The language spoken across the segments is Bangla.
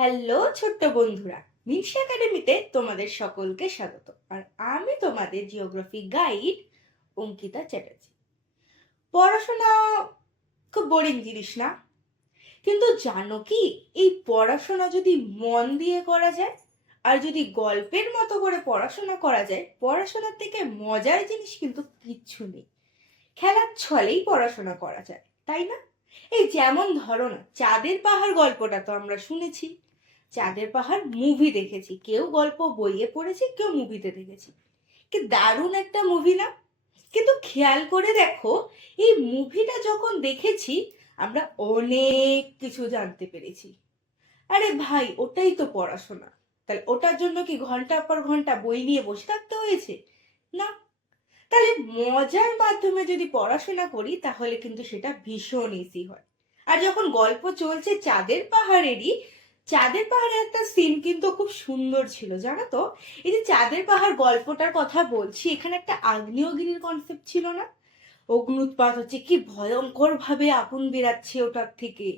হ্যালো ছোট্ট বন্ধুরা, মিনস একাডেমিতে তোমাদের সকলকে স্বাগত। আর আমি তোমাদের জিওগ্রাফি গাইড অঙ্কিতা চ্যাটার্জি। পড়াশোনা খুব বোরিং জিনিস না? কিন্তু জানো কি, এই পড়াশোনা যদি মন দিয়ে করা যায় আর যদি গল্পের মতো করে পড়াশোনা করা যায়, পড়াশোনার থেকে মজার জিনিস কিন্তু কিচ্ছু নেই। খেলার ছলেই পড়াশোনা করা যায়, তাই না? এই যেমন ধরো না, চাঁদের পাহাড় গল্পটা তো আমরা শুনেছি, চাঁদের পাহাড় মুভি দেখেছি, কেউ গল্প বইয়ে পড়েছি, কেউ মুভিতে দেখেছি। কি দারুণ একটা মুভি না? কিন্তু খেয়াল করে দেখো, এই মুভিটা যখন দেখেছি আমরা অনেক কিছু জানতে পেরেছি। আরে ভাই, ওটাই তো পড়াশোনা। তাহলে ওটার জন্য কি ঘন্টার পর ঘন্টা বই নিয়ে বসে থাকতে হয়েছে? না। তাহলে মজার মাধ্যমে যদি পড়াশোনা করি তাহলে কিন্তু সেটা ভীষণ ইজি হয়। আর যখন গল্প চলছে চাঁদের পাহাড়েরই, চাঁদের পাহাড়ের একটা সিন কিন্তু খুব সুন্দর ছিল, জানো তো? এই যে চাঁদের পাহাড় গল্পটার কথা বলছি, এখানে একটা আগ্নেয়গিরির কনসেপ্ট ছিল না? অগ্নুৎপাত হচ্ছে, কি ভয়ঙ্কর ভাবে আগুন বেরাচ্ছে ওটার থেকে।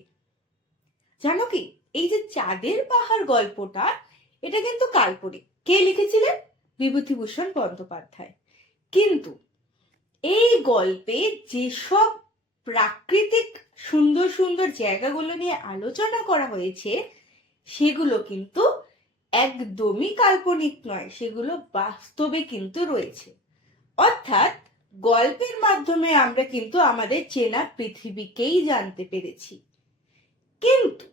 জানো কি, এই যে চাঁদের পাহাড় গল্পটা, এটা কিন্তু কাল্পনিক। কে লিখেছিলেন? বিভূতিভূষণ বন্দ্যোপাধ্যায়। কিন্তু এই গল্পে যেসব প্রাকৃতিক সুন্দর সুন্দর জায়গাগুলো নিয়ে আলোচনা করা হয়েছে, সেগুলো কিন্তু একদমই কাল্পনিক নয়, সেগুলো বাস্তবে কিন্তু রয়েছে। অর্থাৎ গল্পের মাধ্যমে আমরা কিন্তু আমাদের চেনা পৃথিবীকেই জানতে পেরেছি। কিন্তু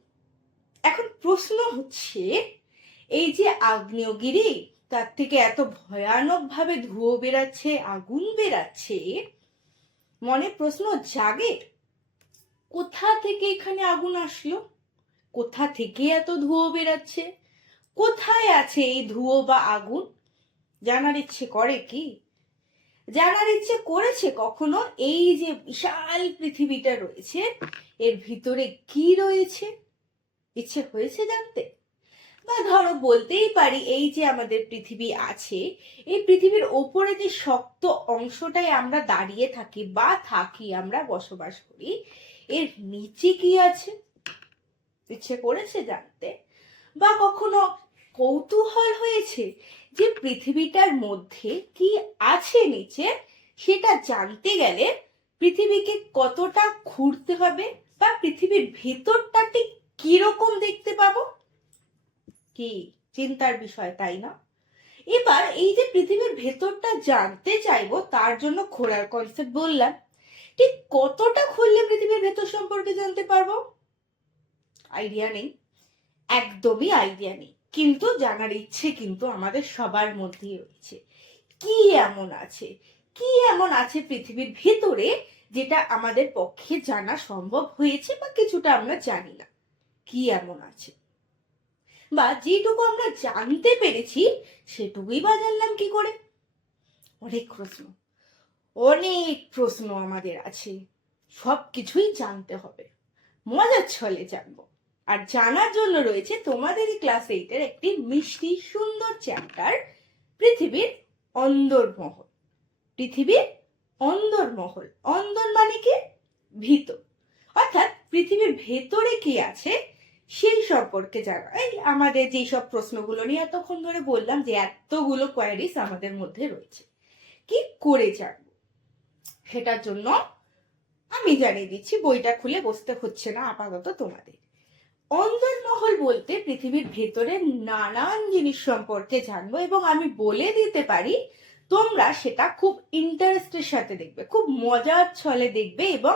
এখন প্রশ্ন হচ্ছে, এই যে আগ্নেয়গিরি, তার থেকে এত ভয়ানক ভাবে ধুয়ো বেরাচ্ছে, আগুন বেরাচ্ছে, মনে প্রশ্ন জাগে, কোথা থেকে এখানে আগুন আসলো? কোথা থেকে এত ধুয়ো বেরাচ্ছে? কোথায় আছে এই ধুয়ো বা আগুন? জানার ইচ্ছে করে কি? জানার ইচ্ছে করেছে কখনো এই যে বিশাল পৃথিবীটা রয়েছে, এর ভিতরে কি রয়েছে? ইচ্ছে হয়েছে জানতে? বা ধরো বলতেই পারি, এই যে আমাদের পৃথিবী আছে, এই পৃথিবীর ওপরে যে শক্ত অংশটায় আমরা দাঁড়িয়ে থাকি বা থাকি, আমরা বসবাস করি, এর নিচে কি আছে? ইচ্ছে করেছে জানতে? বা কখনো কৌতূহল হয়েছে যে পৃথিবীটার মধ্যে কি আছে নিচে, সেটা জানতে গেলে পৃথিবীকে কতটা ঘুরতে হবে বা পৃথিবীর ভেতরটা ঠিক কিরকম দেখতে পাবো? কি চিন্তার বিষয়, তাই না? এবার এই যে পৃথিবীর ভেতরটা জানতে চাইবো, তার জন্য ঘোরার কনসেপ্ট বললাম। ঠিক কতটা খুললে পৃথিবীর ভেতর সম্পর্কে জানতে পারবো? আইডিয়া নেই, একদমই আইডিয়া নেই। কিন্তু জানার ইচ্ছে কিন্তু আমাদের সবার মধ্যেই রয়েছে। কি এমন আছে, কি এমন আছে পৃথিবীর ভেতরে যেটা আমাদের পক্ষে জানা সম্ভব হয়েছে বা কিছুটা আমরা জানি না? কি এমন আছে? বা যেটুকু আমরা জানতে পেরেছি সেটুকুই বা জানলাম কি করে? অনেক প্রশ্ন, অনেক প্রশ্ন আমাদের আছে। সব কিছুই জানতে হবে, মজার ছলে জানবো। আর জানার জন্য রয়েছে তোমাদেরই ক্লাস 8-এর একটি মিষ্টি সুন্দর চ্যাপ্টার, পৃথিবীর অন্দরমহল। পৃথিবীর অন্দরমহল, অন্দর মানে কি? ভিতর। অর্থাৎ পৃথিবীর ভেতরে কি আছে সেই সম্পর্কে জানা। এই আমাদের যেই সব প্রশ্নগুলো নিয়ে এতক্ষণ ধরে বললাম যে এতগুলো কোয়ারিজ আমাদের মধ্যে রয়েছে, কি করে জানবো? সেটার জন্য আমি জানিয়ে দিচ্ছি, বইটা খুলে বসতে হচ্ছে না আপাতত তোমাদের। অন্দরমহল বলতে পৃথিবীর ভেতরে নানান জিনিস সম্পর্কে জানবো, এবং আমি বলে দিতে পারি তোমরা সেটা খুব ইন্টারেস্টের সাথে দেখবে, খুব মজার ছলে দেখবে এবং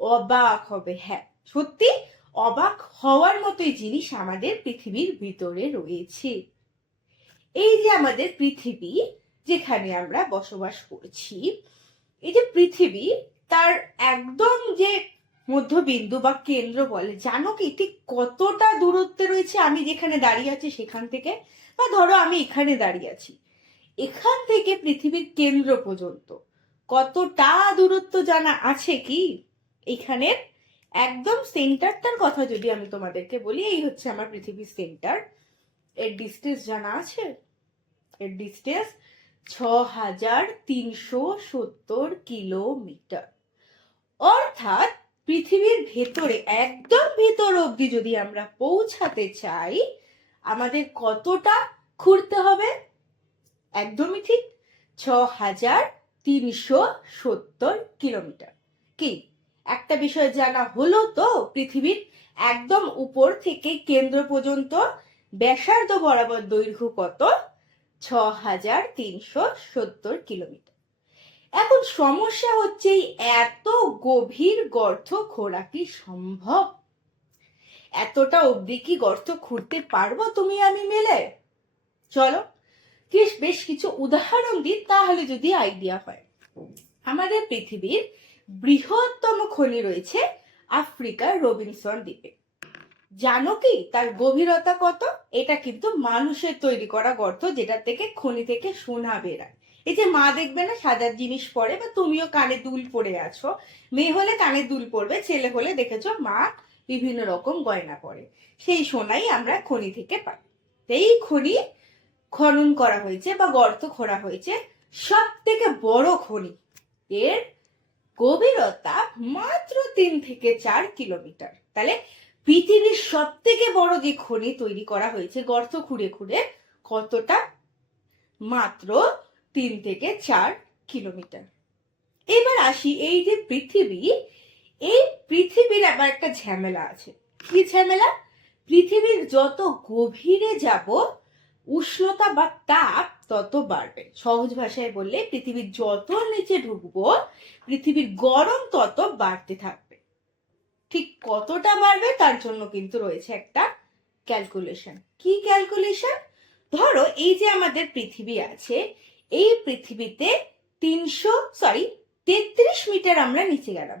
অবাক হবে। হ্যাঁ, সত্যি অবাক হওয়ার মতোই জিনিস আমাদের পৃথিবীর ভিতরে রয়েছে। এই যে আমাদের পৃথিবী, যেখানে আমরা বসবাস করছি, এই যে পৃথিবী, তার একদম যে মধ্যবিন্দু বা কেন্দ্র বলে, জানো কি ঠিক কতটা দূরত্বে রয়েছে আমি যেখানে দাঁড়িয়ে আছি সেখান থেকে? বা ধরো আমি এখানে দাঁড়িয়ে আছি, এখান থেকে পৃথিবীর কেন্দ্র পর্যন্ত কতটা দূরত্ব জানা আছে কি? এখানের একদম সেন্টারটার কথা যদি আমি তোমাদেরকে বলি, এই হচ্ছে আমার পৃথিবীর সেন্টার, এর ডিস্টেন্স জানা আছে? এর ডিস্টেন্স 6370 কিলোমিটার। অর্থাৎ পৃথিবীর ভেতরে একদম ভেতর অবধি যদি আমরা পৌঁছাতে চাই আমাদের কতটা ঘুরতে হবে? একদমই ঠিক, 6370 কিলোমিটার। কি একটা বিষয় জানা হলো তো, পৃথিবীর একদম উপর থেকে কেন্দ্র পর্যন্ত ব্যাসার্ধ বরাবর দৈর্ঘ্য কত? 6370 কিলোমিটার। এখন সমস্যা হচ্ছে এত গভীর গর্ত খোঁড়া কি সম্ভব? এতটা অবধি কি গর্ত খুঁড়তে পারবো তুমি আমি মিলে? চলো বেশ কিছু উদাহরণ দিই, তাহলে যদি আইডিয়া হয়। আমাদের পৃথিবীর বৃহত্তম খনি রয়েছে আফ্রিকার রবিনসন দ্বীপে। জানো কি তার গভীরতা কত? এটা কিন্তু মানুষের তৈরি করা গর্ত, যেটা থেকে খনি থেকে সোনা বেরায়। এই যে মা দেখবে না সাজার জিনিস পরে, বা তুমিও কানে দুল পরে আছো, মেয়ে হলে কানে দুল পরবে, ছেলে হলে দেখেছো মা বিভিন্ন রকম গয়না পরে, সেই সোনাই আমরা খনি থেকে পাই। এই খনি খনন করা হয়েছে বা গর্ত খোঁড়া হয়েছে সব থেকে বড় খনি, এর গভীরতা মাত্র 3 থেকে 4 কিলোমিটার। তাহলে পৃথিবীর সব থেকে বড় যে খনি তৈরি করা হয়েছে গর্ত খুঁড়ে খুঁড়ে, কতটা? মাত্র 3 থেকে 4 কিলোমিটার। এবার আসি এই যে পৃথিবী, এই পৃথিবীর আবার একটা ঝামেলা আছে। কি ঝামেলা? পৃথিবীর যত গভীরে যাব উষ্ণতা বা তাপ তত বাড়বে। সহজ ভাষায় বললে পৃথিবীর যত নিচে ঢুকবো পৃথিবীর গরম তত বাড়তে থাকবে। ঠিক কতটা বাড়বে তার জন্য কিন্তু রয়েছে একটা ক্যালকুলেশন। কি ক্যালকুলেশন? ধরো এই যে আমাদের পৃথিবী আছে, এই পৃথিবীতে 33 মিটার আমরা নিচে গেলাম।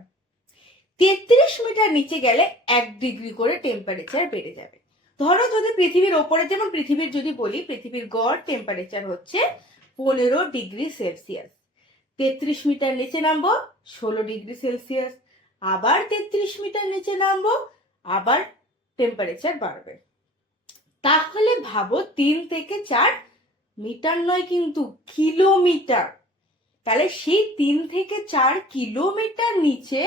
33 মিটার নিচে গেলে 1 ডিগ্রি করে টেম্পারেচার বেড়ে যাবে। ধরো যদি পৃথিবীর ওপরে, যেমন পৃথিবীর যদি বলি, পৃথিবীর গড় টেম্পারেচার হচ্ছে 15 ডিগ্রি সেলসিয়াস। 33 মিটার নিচে নামবো 16 ডিগ্রি সেলসিয়াস, আবার 33 মিটার নিচে নামবো, আবার টেম্পারেচার বাড়বে। তাহলে ভাবো 3 থেকে 4 মিটার নয় কিন্তু কিলোমিটার। তাহলে সেই 3 থেকে 4 কিলোমিটার নিচে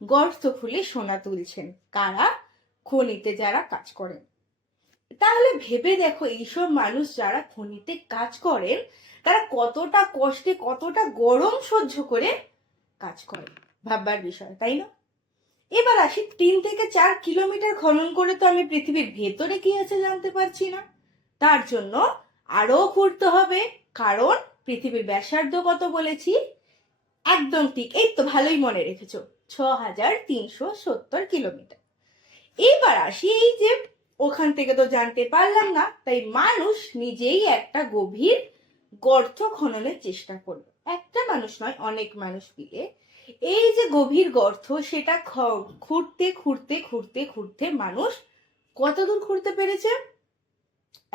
গর্ত খুলে সোনা তুলছেন কারা? খনিতে যারা কাজ করেন। তাহলে ভেবে দেখো এইসব মানুষ যারা খনিতে কাজ করেন তারা কতটা কষ্টে কতটা গরম সহ্য করে কাজ করেন, ভাববার বিষয়, তাই না? এবার আসি 3 থেকে 4 কিলোমিটার খনন করে তো আমি পৃথিবীর ভেতরে কি আছে জানতে পারছি না। তার জন্য আরো ঘুরতে হবে, কারণ পৃথিবীর ব্যাসার্ধ কত বলেছি? একদম ঠিক, এই তো ভালোই মনে রেখেছো, 6370 কিলোমিটার। এবার আসি এই যে ওখান থেকে তো জানতে পারলাম না, তাই মানুষ নিজেই একটা গভীর গর্ত খননের চেষ্টা করলো। একটা মানুষ নয়, অনেক মানুষ মিলে এই যে গভীর গর্ত সেটা খুঁড়তে খুঁড়তে খুঁড়তে খুঁড়তে মানুষ কত দূর খুঁড়তে পেরেছে?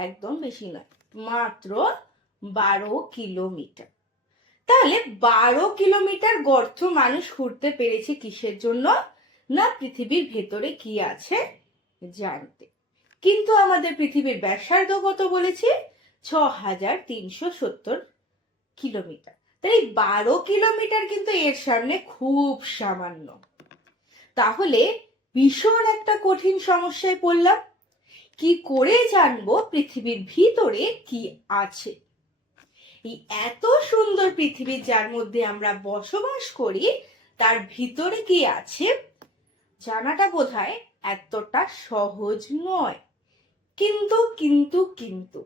একদম বেশি নয়, মাত্র 12 কিলোমিটার। তাহলে 12 কিলোমিটার গর্ত মানুষ খুঁড়তে পেরেছে কিসের জন্য? না পৃথিবীর ভেতরে কি আছে জানতে। কিন্তু আমাদের পৃথিবীর ব্যাসার্ধ কত বলেছে? 6370 কিলোমিটার। তাই 12 কিলোমিটার কিন্তু এর সামনে খুব সামান্য। তাহলে ভীষণ একটা কঠিন সমস্যায় পড়লাম। কি করে জানবো পৃথিবীর ভিতরে কি আছে? এই এত সুন্দর পৃথিবী যার মধ্যে আমরা বসবাস করি তার ভিতরে কি আছে জানাটা বোধহয় এতটা সহজ নয়। কিন্তু কিন্তু কিন্তু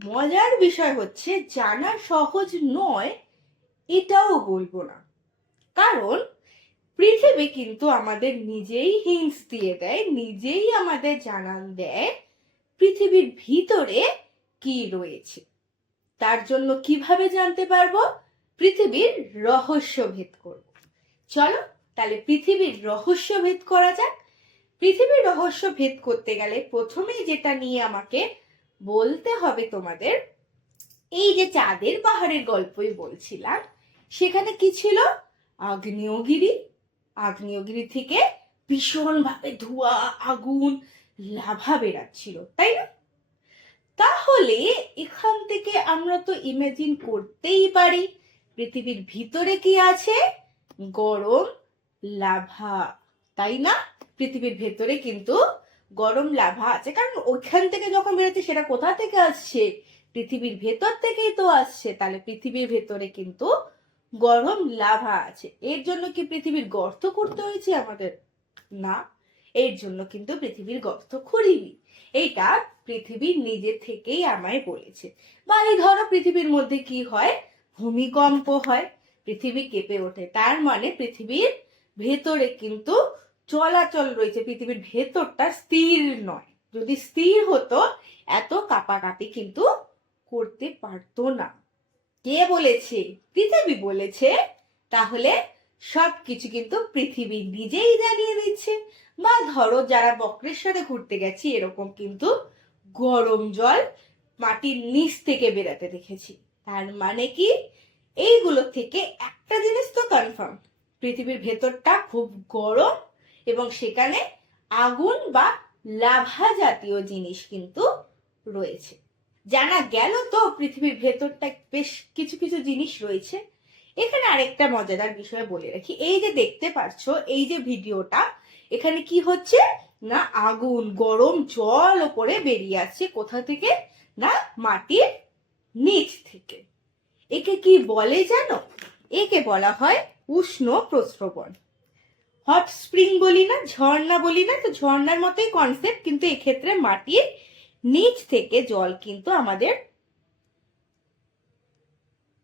মজার বিষয় হচ্ছে জানা সহজ নয় এটাও বলবো না, কারণ পৃথিবী কিন্তু আমাদের নিজেই হিন্টস দিয়ে দেয়, নিজেই আমাদের জানান দেয় পৃথিবীর ভিতরে কি রয়েছে। তার জন্য কিভাবে জানতে পারবো? পৃথিবীর রহস্য ভেদ করব। চলো তাহলে পৃথিবীর রহস্য ভেদ করা যাক। পৃথিবীর রহস্য ভেদ করতে গেলে প্রথমেই যেটা নিয়ে আমাকে বলতে হবে তোমাদের, এই যে চাঁদের পাহাড়ের গল্পই বলছিলাম, সেখানে কি ছিল? আগ্নেয়গিরি। আগ্নেয়গিরি থেকে ভীষণ ভাবে ধোঁয়া, আগুন, লাভা বেরাচ্ছিল, তাই না? তাহলে এখান থেকে আমরা তো ইমাজিন করতেই পারি পৃথিবীর ভিতরে কি আছে? গরম লাভা, তাই না? পৃথিবীর ভেতরে কিন্তু গরম লাভা আছে, কারণ ওইখান থেকে যখন বেরোচ্ছে সেটা কোথা থেকে আসছে? পৃথিবীর ভেতর থেকেই তো আসছে। তাহলে পৃথিবীর ভেতরে কিন্তু গরম লাভা আছে। এর জন্য কি পৃথিবীর গর্ত করতে হয়েছে আমাদের? না, এর জন্য কিন্তু পৃথিবীর গর্ত খুঁড়িনি। এইটা পৃথিবী নিজে থেকেই আমায় বলেছে। বা এই ধরো পৃথিবীর মধ্যে কি হয়, ভূমিকম্প হয়, পৃথিবী কেঁপে ওঠে, তার মানে পৃথিবীর ভেতরে কিন্তু চলাচল রয়েছে। পৃথিবীর ভেতরটা স্থির নয়। যদি স্থির হতো এত কাঁপাকাঁপি কিন্তু করতে পারতো না। কে বলেছে? পৃথিবী বলেছে। তাহলে সবকিছু কিন্তু পৃথিবী নিজেই জানিয়ে দিচ্ছে। বা ধরো যারা বক্রেশ্বরে ঘুরতে গেছি, এরকম কিন্তু গরম জল মাটির নিচ থেকে বেরাতে দেখেছি। তার মানে কি, এইগুলো থেকে একটা জিনিস তো কনফার্ম, পৃথিবীর ভেতরটা খুব গরম এবং সেখানে আগুন বা লাভা জাতীয় জিনিস কিন্তু রয়েছে। জানা গেল তো পৃথিবীর ভেতরটা বেশ কিছু কিছু জিনিস রয়েছে। এখানে আরেকটা মজাদার বিষয় বলে রাখি, এই যে দেখতে পাচ্ছ এই যে ভিডিওটা, এখানে কি হচ্ছে না, আগুন গরম জল ওপরে বেরিয়ে আসছে। কোথা থেকে? না, মাটির নিচ থেকে। একে কি বলে জানো? একে বলা হয় উষ্ণ প্রস্রবণ। হট স্প্রিং বলি না, ঝর্ণা বলি না, তো ঝর্ণার মতোই কনসেপ্ট, কিন্তু এক্ষেত্রে মাটির নিচ থেকে জল কিন্তু আমাদের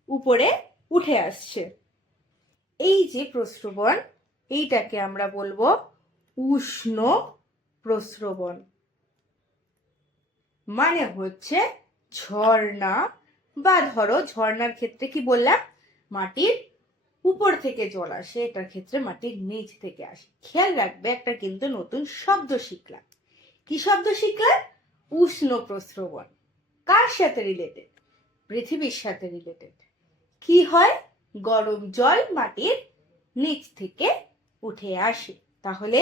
উপরে উঠে আসছে। এই যে প্রস্রবণ, এইটাকে আমরা বলবো উষ্ণ প্রস্রবণ। মানে হচ্ছে ঝর্ণা, বা ধরো ঝর্ণার ক্ষেত্রে কি বললাম, মাটির উপর থেকে জল আসে, এটার ক্ষেত্রে মাটির নিচ থেকে আসে। খেয়াল রাখবে, একটা কিন্তু নতুন শব্দ শিখলাম। কি শব্দ শিখলাম? উষ্ণ প্রস্রবণ। কার সাথে রিলেটেড? পৃথিবীর সাথে রিলেটেড। কি হয়? গরম জল মাটির নিচ থেকে উঠে আসে। তাহলে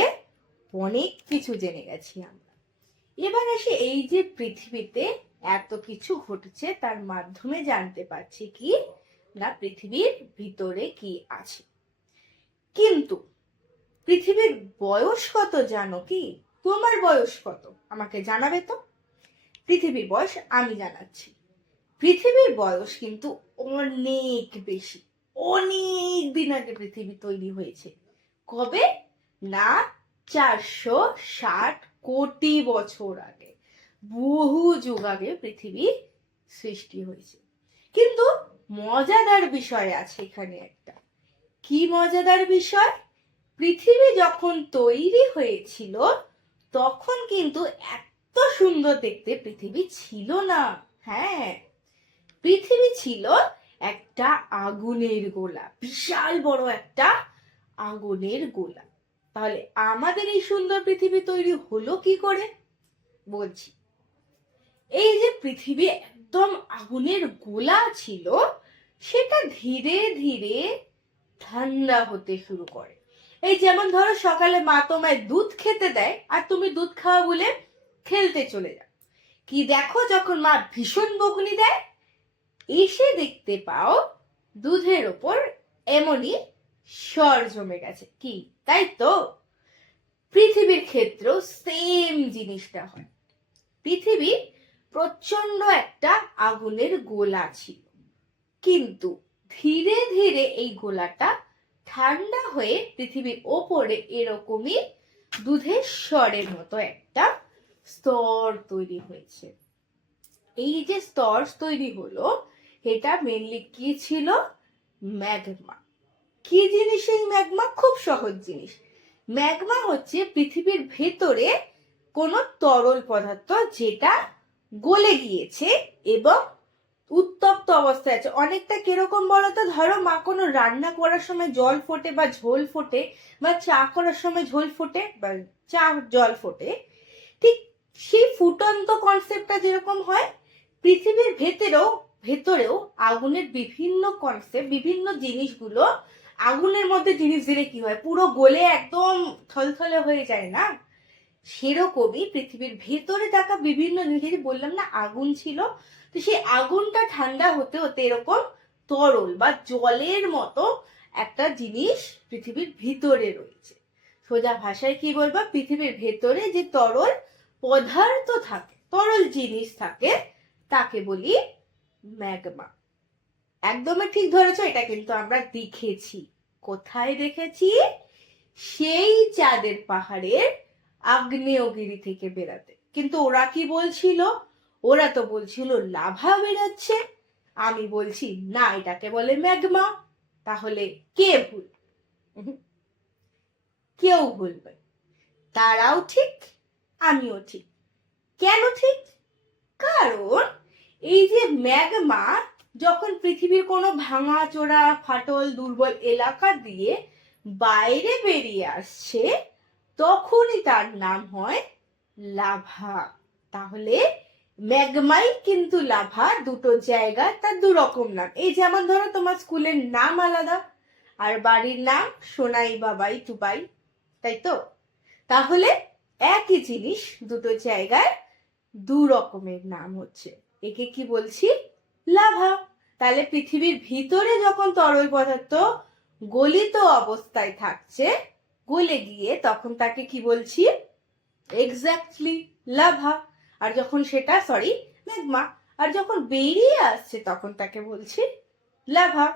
অনেক কিছু জেনে গেছি আমরা। এবার আসে, এই যে পৃথিবীতে এত কিছু ঘটছে তার মাধ্যমে জানতে পারছি কি না, পৃথিবীর ভিতরে কি আছে। কিন্তু পৃথিবীর বয়স কত জানো কি? তোমার বয়স কত আমাকে জানাবে তো। পৃথিবীর বয়স আমি জানাচ্ছি। পৃথিবীর বয়স কিন্তু অনেক বেশি। অনেক দিন আগে পৃথিবী তৈরি হয়েছে। কবে? না, 460 কোটি বছর আগে, বহু যুগ আগে পৃথিবী সৃষ্টি হয়েছে। কিন্তু মজাদার বিষয় আছে এখানে একটা। কি মজাদার বিষয়? পৃথিবী যখন তৈরি হয়েছিল তখন কিন্তু এত সুন্দর দেখতে পৃথিবী ছিল না। হ্যাঁ, পৃথিবী ছিল একটা আগুনের গোলা, বিশাল বড় একটা আগুনের গোলা। তাহলে আমাদের এই সুন্দর পৃথিবী তৈরি হলো কি করে? বলছি। এই যে পৃথিবী একদম আগুনের গোলা ছিল, সেটা ধীরে ধীরে ঠান্ডা হতে শুরু করে। এই যেমন ধরো সকালে মা তোমায় দুধ খেতে দেয় আর তুমি দুধ খাওয়া বলে খেলতে চলে যাও। কি দেখো, যখন মা ভীষণ বকুনি দেয়, এসে দেখতে পাও দুধের ওপর এমনই সর জমে গেছে। কি তাই তো? পৃথিবীর ক্ষেত্রেও সেম জিনিসটা হয়। পৃথিবী প্রচন্ড একটা আগুনের গোলা ছিল, কিন্তু ধীরে ধীরে এই গোলাটা ঠান্ডা হয়ে পৃথিবীর ওপরে এরকমই দুধের স্বরের মতো একটা স্তর তৈরি হয়েছে। এই যে স্তর তৈরি হলো, এটা মেনলি কি ছিল? ম্যাগমা। কি জিনিস এই ম্যাগমা? খুব সহজ জিনিস। ম্যাগমা হচ্ছে পৃথিবীর ভেতরে কোনো তরল পদার্থ যেটা গলে গিয়েছে এবং উত্তপ্ত অবস্থায় আছে। অনেকটা কিরকম বলতো, ধরো মা কোনো রান্না করার সময় জল ফোটে বা ঝোল ফোটে, বা চা করার সময় ঝোল ফোটে বা চা জল ফোটে, ঠিক সেই ফুটন্ত কনসেপ্টটা যেরকম হয়, পৃথিবীর ভেতরেও আগুনের বিভিন্ন কনসেপ্ট, বিভিন্ন জিনিসগুলো আগুনের মধ্যে জিনিস দিলে কি হয়, পুরো গলে একদম থলথলে হয়ে যায় না? সেরকমই পৃথিবীর ভেতরে থাকা বিভিন্ন জিনিস, বললাম না আগুন ছিল, তো সেই আগুনটা ঠান্ডা হতে হতে এরকম তরল বা জলের মতো একটা জিনিস পৃথিবীর ভিতরে রয়েছে। সোজা ভাষায় কি বলবো, পৃথিবীর ভেতরে যে তরল পদার্থ থাকে, তরল জিনিস থাকে, তাকে বলি ম্যাগমা। একদমই ঠিক ধরেছো, এটা কিন্তু আমরা দেখেছি। কোথায় দেখেছি? সেই চাঁদের পাহাড়ের আগ্নেয়গিরি থেকে বেরাতে। কিন্তু ওরা কি বলছিল? ওরা তো বলছিল লাভা বেরাচ্ছে। আমি বলছি না, এটাকে বলে ম্যাগমা। তাহলে কে ভুল? কেউ ভুল নয়। তারাও ঠিক, আমিও ঠিক। কেন ঠিক? কারণ এই যে ম্যাগমা যখন পৃথিবীর কোনো ভাঙাচোরা, ফাটল, দুর্বল এলাকা দিয়ে বাইরে বেরিয়ে আসছে, তখনই তার নাম হয় লাভা। তাহলে ম্যাগমাই কিন্তু লাভা, দুটো জায়গা, তার দু রকম নাম। এই যেমন ধরো তোমার স্কুলের নাম আলাদা আর বাড়ির নাম সোনাই বাবাই টুবাই, তাই তো? তাহলে একই জিনিস দুটো জায়গায় দু রকমের নাম হচ্ছে। একে কি বলছি? লাভা। তাহলে পৃথিবীর ভিতরে যখন তরল পদার্থ গলিত অবস্থায় থাকছে, গলে গিয়ে, তখন তাকে কি বলছি? Exactly lava. আর যখন সেটা ম্যাগমা। আর যখন বেরিয়ে আসছে তখন তাকে বলছি লাভা।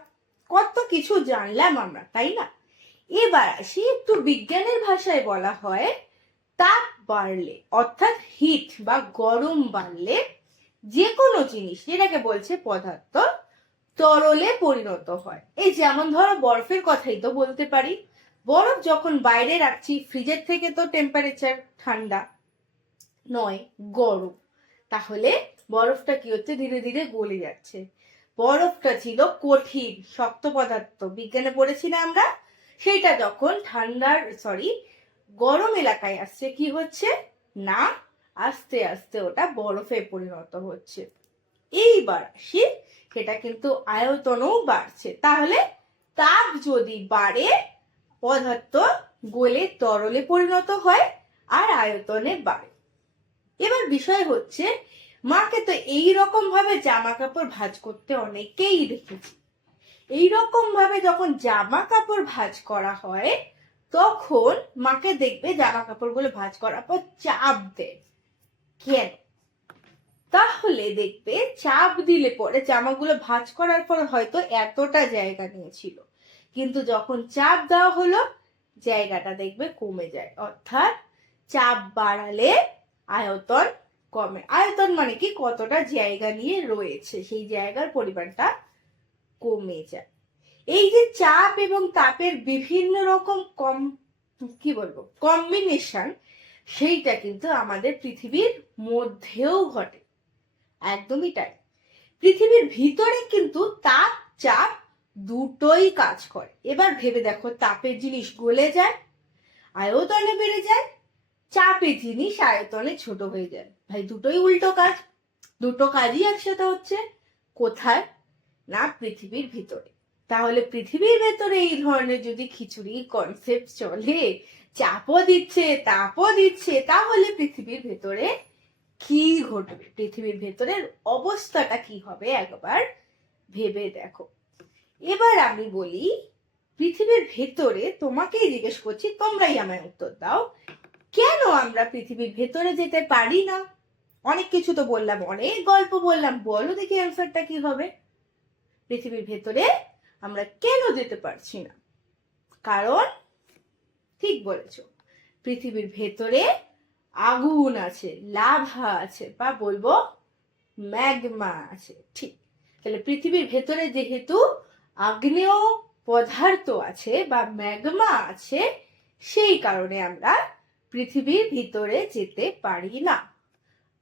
কত কিছু জানলাম আমরা, তাই না? এবার আসি একটু বিজ্ঞানের ভাষায়, বলা হয় তাপ বাড়লে, অর্থাৎ হিট বা গরম বাড়লে যে কোনো জিনিস, যেটাকে বলছে পদার্থ, তরলে পরিণত হয়। এই যেমন ধরো বরফের কথাই তো বলতে পারি। বরফ যখন বাইরে রাখছি, ফ্রিজের থেকে তো টেম্পারেচার ঠান্ডা নয়, গরম। তাহলে বরফটা কি হচ্ছে? ধীরে ধীরে গলে যাচ্ছে। বরফটা ছিল কঠিন শক্ত পদার্থ, বিজ্ঞানে পড়েছি না আমরা? সেইটা যখন গরম এলাকায় আসছে, কি হচ্ছে না, আস্তে আস্তে ওটা বরফে পরিণত হচ্ছে। এইবার আসি, সেটা কিন্তু আয়তনও বাড়ছে। তাহলে তাপ যদি বাড়ে, পদার্থ গলে তরলে পরিণত হয় আর আয়তনে বাড়ে। এবার বিষয় হচ্ছে, মাকে তো এই রকম ভাবে জামা কাপড় ভাঁজ করতে অনেকেই দেখেছি। এই রকম ভাবে যখন জামা কাপড় ভাঁজ করা হয়, তখন মাকে দেখবে জামা কাপড়গুলো ভাঁজ করার পর চাপ দেয়। কেন? তাহলে দেখবে চাপ দিলে পরে জামাগুলো ভাঁজ করার পর হয়তো এতটা জায়গা নিয়েছিল, কিন্তু যখন চাপ দেওয়া হলো, জায়গাটা দেখবে কমে যায়। অর্থাৎ চাপ বাড়ালে আয়তন কমে। আয়তন মানে কি? কতটা জায়গা নিয়ে রয়েছে, সেই জায়গার পরিমাণটা কমে যায়। এই যে চাপ এবং তাপের বিভিন্ন রকম কম্বিনেশন, সেইটা কিন্তু আমাদের পৃথিবীর মধ্যেও ঘটে। একদমই তাই। পৃথিবীর ভিতরে কিন্তু তাপ, চাপ দুটোই কাজ করে। এবার ভেবে দেখো, তাপের জিনিস গলে যায়, আয়তনে বেড়ে যায়, চাপের জিনিস আয়তনে ছোট হয়ে যায়। ভাই, দুটোই উল্টো কাজ। দুটো কাজই একসাথে হচ্ছে। কোথায়? না, পৃথিবীর ভিতরে। তাহলে পৃথিবীর ভেতরে এই ধরনের যদি খিচুড়ি কনসেপ্ট চলে, চাপও দিচ্ছে, তাপও দিচ্ছে, তাহলে পৃথিবীর ভেতরে কি ঘটবে? পৃথিবীর ভেতরের অবস্থাটা কি হবে একবার ভেবে দেখো। এবার আমি বলি, পৃথিবীর ভেতরে, তোমাকেই জিজ্ঞেস করছি, তোমরাই আমায় উত্তর দাও, কেন আমরা পৃথিবীর ভেতরে যেতে পারি না? অনেক কিছু তো বললাম, অনেক গল্প বললাম, বলো দেখি অ্যান্সারটা কি হবে। পৃথিবীর ভেতরে আমরা কেন যেতে পারছি না? কারণ ঠিক বলেছ, পৃথিবীর ভেতরে আগুন আছে, লাভা আছে, বা বলবো ম্যাগমা আছে। ঠিক। তাহলে পৃথিবীর ভেতরে যেহেতু আগ্নেয় পদার্থ আছে বা ম্যাগমা আছে, সেই কারণে আমরা পৃথিবীর ভিতরে যেতে পারি না।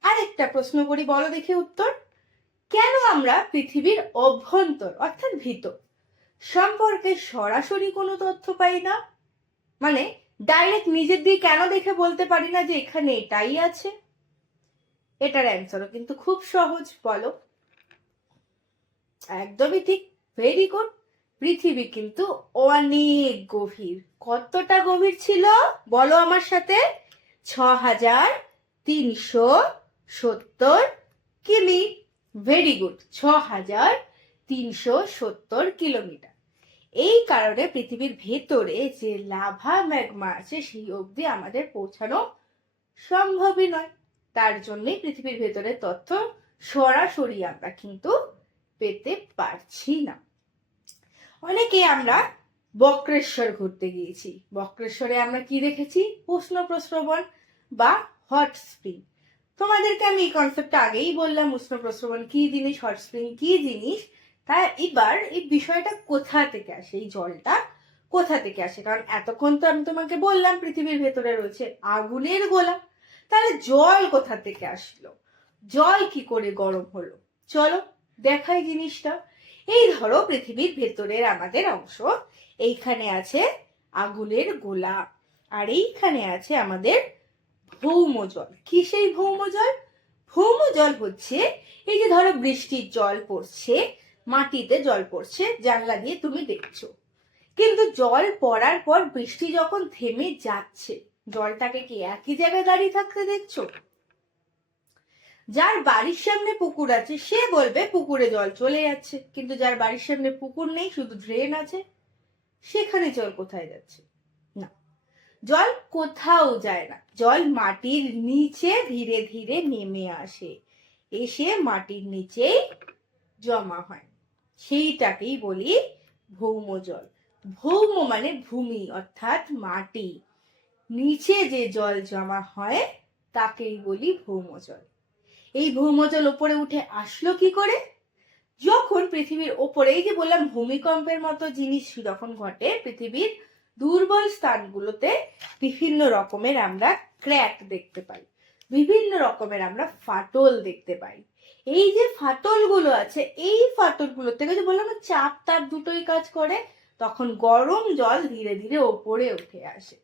আরেকটা প্রশ্ন করি, বলো দেখি উত্তর। কেন আমরা পৃথিবীর অভ্যন্তর অর্থাৎ ভিতর সম্পর্কে সরাসরি কোনো তথ্য পাই না? মানে ডাইরেক্ট নিজের দিয়ে কেন দেখে বলতে পারি না যে এখানে এটাই আছে? এটার অ্যান্সারও কিন্তু খুব সহজ, বলো। একদমই ঠিক, ভেরি গুড। পৃথিবী কিন্তু অনেক গভীর। কতটা গভীর ছিল বলো আমার সাথে? 6370 কিমি। Very good, 6370 kilometre. এই কারণে পৃথিবীর ভেতরে যে লাভা ম্যাগমা আছে সেই অবধি আমাদের পৌঁছানো সম্ভবই নয়। তার জন্যই পৃথিবীর ভেতরে তথ্য সরাসরি আমরা কিন্তু পেতে পারছি না। অনেকে আমরা বক্রেশ্বর ঘুরতে গিয়েছি, বক্রেশ্বরে আমরা কি দেখেছি? উষ্ণ প্রস্রবণ বা হট স্প্রিং। তোমাদেরকে আমি এই কনসেপ্টটা আগেই বললাম, উষ্ণ প্রস্রবণ কি জিনিস, হট স্প্রিং কি জিনিস। তাই এবার এই বিষয়টা কোথা থেকে আসে, এই জলটা কোথা থেকে আসে? কারণ এতক্ষণ তো আমি তোমাকে বললাম পৃথিবীর ভেতরে রয়েছে আগুনের গোলা, তাহলে জল কোথা থেকে আসলো, জল কি করে গরম হলো? চলো দেখাই জিনিসটা। এই ধরো পৃথিবীর ভেতরের আমাদের অংশ, এইখানে আছে আগুনের গোলা, আর এইখানে আছে আমাদের ভৌম জল। কি সেই ভৌম জল? ভৌম জল হচ্ছে এই যে ধরো বৃষ্টির জল পড়ছে, মাটিতে জল পড়ছে, জানলা দিয়ে তুমি দেখছো, কিন্তু জল পড়ার পর বৃষ্টি যখন থেমে যাচ্ছে, জলটাকে কি একই জায়গায় দাঁড়িয়ে থাকতে দেখছো? যার বাড়ির সামনে পুকুর আছে সে বলবে পুকুরে জল চলে যাচ্ছে, কিন্তু যার বাড়ির সামনে পুকুর নেই, শুধু ড্রেন আছে, সেখানে জল কোথায় যাচ্ছে? না, জল কোথাও যায় না, জল মাটির নিচে ধীরে ধীরে নেমে আসে, এসে মাটির নিচেই জমা হয়, সেইটাকেই বলি ভৌম জল। ভৌম মানে ভূমি অর্থাৎ মাটি, নিচে যে জল জমা হয় তাকেই বলি ভৌম জল। এই ভৌম জল উপরে উঠে আসলো কি করে? যখন পৃথিবীর ওপরে, এই যে বললাম ভূমিকম্পের মতো জিনিস যখন ঘটে, পৃথিবীর দুর্বল স্থানগুলোতে বিভিন্ন রকমের আমরা ক্র্যাক দেখতে পাই, বিভিন্ন রকমের আমরা ফাটল দেখতে পাই। এই যে ফাটলগুলো আছে, এই ফাটলগুলো থেকে যে বললাম চাপ তাপ দুটোই কাজ করে, তখন গরম জল ধীরে ধীরে ওপরে উঠে আসে,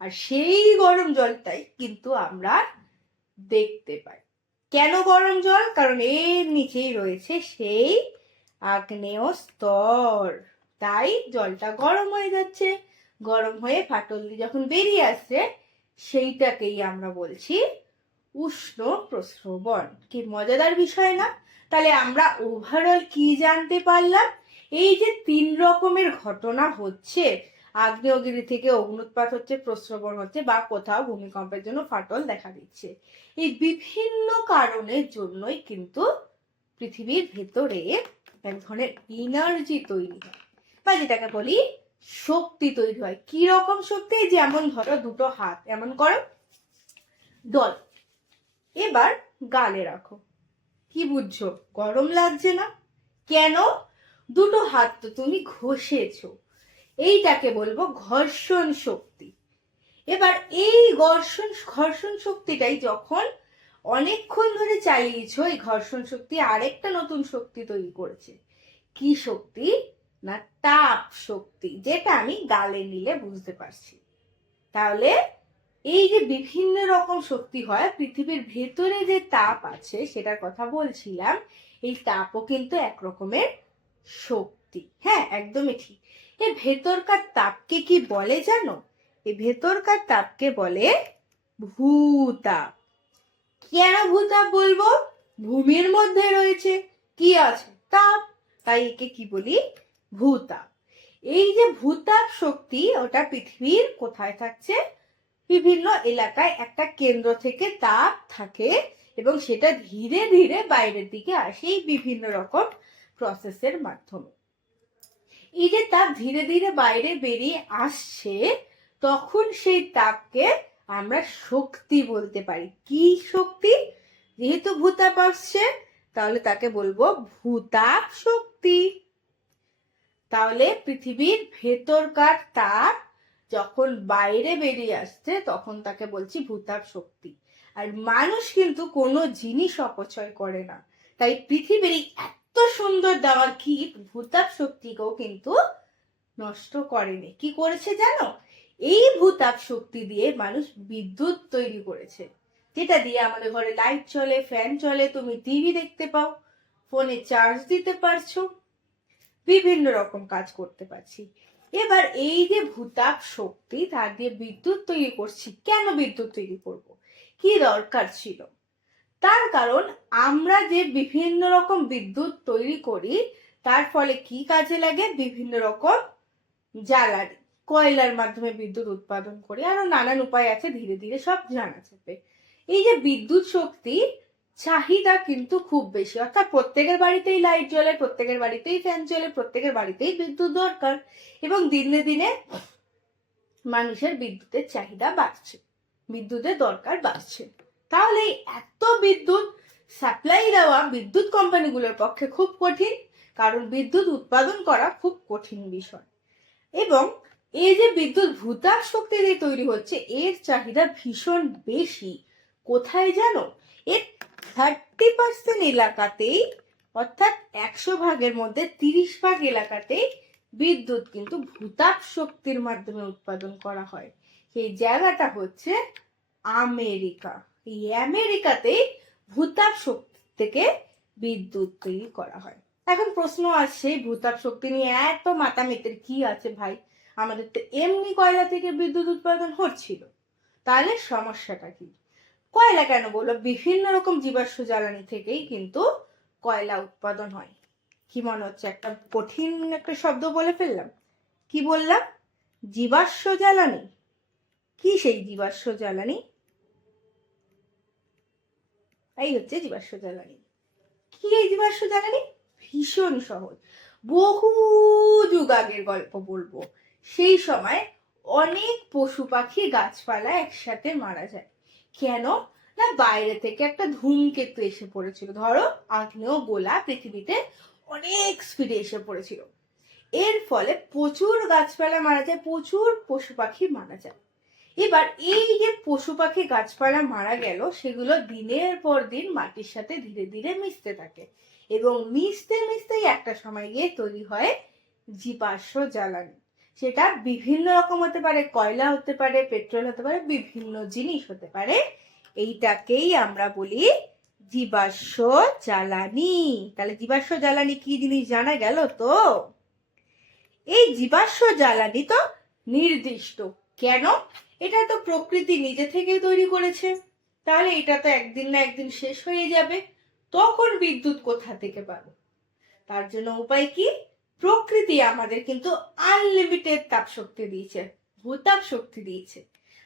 আর সেই গরম জলটাই কিন্তু আমরা দেখতে পাই। কেন গরম জল? কারণ এর নিচেই রয়েছে সেই আগ্নেয় স্তর, তাই জলটা গরম হয়ে যাচ্ছে, গরম হয়ে ফাটল দিয়ে যখন বেরিয়ে আসছে সেইটাকেই আমরা বলছি উষ্ণ প্রস্রবণ। কি মজাদার বিষয় না? তাহলে আমরা ওভারঅল কি জানতে পারলাম? এই যে 3 রকমের ঘটনা হচ্ছে, আগ্নেয়গিরি থেকে অগ্নুৎপাত হচ্ছে, প্রস্রবণ হচ্ছে, বা কোথাও ভূমিকম্পের জন্য ফাটল দেখা দিচ্ছে, এই বিভিন্ন কারণের জন্যই কিন্তু পৃথিবীর ভেতরে এক ধরনের এনার্জি তৈরি হয়, বা যেটাকে বলি শক্তি তৈরি হয়। কি রকম শক্তি? যেমন ধরো দুটো হাত এমন করো, দল, এবার গালে রাখো, কি বুঝছো? গরম লাগছে না? কেন? দুটো হাত তো তুমি ঘষেছো, এইটাকে বলবো ঘর্ষণ শক্তি। এবার এই ঘর্ষণ শক্তিটাই যখন অনেকক্ষণ ধরে চালিয়েছো, এই ঘর্ষণ শক্তি আরেকটা নতুন শক্তি তৈরি করেছে। কি শক্তি? না তাপ শক্তি, যেটা আমি গালে নিলে বুঝতে পারছি। তাহলে এই যে বিভিন্ন রকম শক্তি হয়, পৃথিবীর ভেতরে যে তাপ আছে সেটার কথা বলছিলাম, এই তাপও কিন্তু এক রকমের শক্তি। হ্যাঁ, একদমই ঠিক। এই ভেতরকার তাপকে কি বলে জানো? এই ভেতরকার তাপকে বলে ভূতাপ। কেন ভূতাপ বলবো? ভূমির মধ্যে রয়েছে কি আছে? তাপ, তাই একে কি বলি? ভূতাপ। এই যে ভূতাপ শক্তি, ওটা পৃথিবীর কোথায় থাকছে? বিভিন্ন এলাকায় একটা কেন্দ্র থেকে তাপ থাকে, এবং সেটা ধীরে ধীরে বাইরের দিকে আসে এই বিভিন্ন রকম প্রসেসের মাধ্যমে। এই যে তাপ ধীরে ধীরে বাইরে বেরিয়ে আসছে, তখন সেই তাপকে আমরা শক্তি বলতে পারি। কি শক্তি? যেহেতু ভূতাপ আসছে, তাহলে তাকে বলবো ভূতাপ শক্তি। তাহলে পৃথিবীর ভেতরকার তাপ যখন বাইরে বেরিয়ে আসছে তখন তাকে বলছি ভূতাপ শক্তি। আর মানুষ কিন্তু কোনো জিনিস অপচয় করে না, তাই পৃথিবীর এত সুন্দর দেওয়ার কীট ভূতাপ শক্তিকেও কিন্তু নষ্ট করেনি। কি করেছে জানো? এই ভূতাপ শক্তি দিয়ে মানুষ বিদ্যুৎ তৈরি করেছে, যেটা দিয়ে আমাদের ঘরে লাইট চলে, ফ্যান চলে, তুমি টিভি দেখতে পাও, ফোনে চার্জ দিতে পারছো, বিভিন্ন রকম কাজ করতে পারছি। এবার এই যে ভূতাপ শক্তি, তার দিয়ে বিদ্যুৎ তৈরি করছি। কেন বিদ্যুৎ তৈরি করব? কি দরকার ছিল? তার কারণ আমরা যে বিভিন্ন রকম বিদ্যুৎ তৈরি করি, তার ফলে কি কাজে লাগে? বিভিন্ন রকম জ্বালানি, কয়লার মাধ্যমে বিদ্যুৎ উৎপাদন করি, আরো নানান উপায় আছে, ধীরে ধীরে সব জানা যাবে। এই যে বিদ্যুৎ শক্তি চাহিদা কিন্তু খুব বেশি, অর্থাৎ প্রত্যেকের বাড়িতেই লাইট জ্বলে, প্রত্যেকের বাড়িতেই ফ্যান চলে, প্রত্যেকের বাড়িতেই বিদ্যুৎ দরকার, এবং দিনে দিনে মানুষের বিদ্যুতের চাহিদা বাড়ছে, বিদ্যুতের দরকার বাড়ছে। তাহলে এত বিদ্যুৎ সাপ্লাই দেওয়া বিদ্যুৎ কোম্পানিগুলোর পক্ষে খুব কঠিন, কারণ বিদ্যুৎ উৎপাদন করা খুব কঠিন বিষয়। এবং এই যে বিদ্যুৎ ভূতাপ শক্তি দিয়ে তৈরি হচ্ছে, এর চাহিদা ভীষণ বেশি। কোথায় জানো? এর 30% এলাকাতেই, অর্থাৎ 100 ভাগের মধ্যে 30 ভাগ এলাকাতেই বিদ্যুৎ কিন্তু ভূতাপ শক্তির মাধ্যমে উৎপাদন করা হয়। সেই জায়গাটা হচ্ছে আমেরিকা। এই আমেরিকাতেই ভূতাপ শক্তি থেকে বিদ্যুৎ তৈরি করা হয়। এখন প্রশ্ন আসছে, ভূতাপ শক্তি নিয়ে এত মাতামাতির কি আছে ভাই? আমাদের তো এমনি কয়লা থেকে বিদ্যুৎ উৎপাদন হচ্ছিল, তাহলে সমস্যাটা কি? কয়লা কেন বললো? বিভিন্ন রকম জীবাশ্ম জ্বালানি থেকেই কিন্তু কয়লা উৎপাদন হয়। কি মনে হচ্ছে? একটা কঠিন একটা শব্দ বলে ফেললাম। কি বললাম? জীবাশ্ম জ্বালানি। কি সেই জীবাশ্ম জ্বালানি? এই হচ্ছে জীবাশ্ম জ্বালানি। কি এই জীবাশ্ম জ্বালানি? ভীষণ সহজ, বহু যুগ আগের গল্প বলবো। সেই সময় অনেক পশু পাখি গাছপালা একসাথে মারা যায়। কেন না, বাইরে থেকে একটা ধূমকেতু এসে পড়েছিল। ধরো আগ্নেয় গোলা পৃথিবীতে অনেক স্পিডে এসে পড়েছিল। এর ফলে প্রচুর গাছপালা মারা যায়, প্রচুর পশু পাখি মারা যায়। এবার এই যে পশু পাখি গাছপালা মারা গেল, সেগুলো দিনের পর দিন মাটির সাথে ধীরে ধীরে মিশতে থাকে, এবং মিশতে মিশতেই একটা সময় গিয়ে তৈরি হয় জীবাশ্ম জ্বালানি। সেটা বিভিন্ন রকম হতে পারে, কয়লা হতে পারে, পেট্রোল হতে পারে, বিভিন্ন জিনিস হতে পারে। এইটাকেই আমরা বলি জীবাশ্ম জ্বালানি। তাহলে জীবাশ্ম জ্বালানি কি জিনিস জানা গেল তো? এই জীবাশ্ম জ্বালানি তো নির্দিষ্ট। কেন? এটা তো প্রকৃতি নিজে থেকেই তৈরি করেছে, তাহলে এটা তো একদিন না একদিন শেষ হয়ে যাবে। তখন বিদ্যুৎ কোথা থেকে পাবো? তার জন্য উপায় কি? প্রকৃতি আমাদের কিন্তু আনলিমিটেড তাপ শক্তি দিয়েছে, ভূতাপ শক্তি দিয়েছে।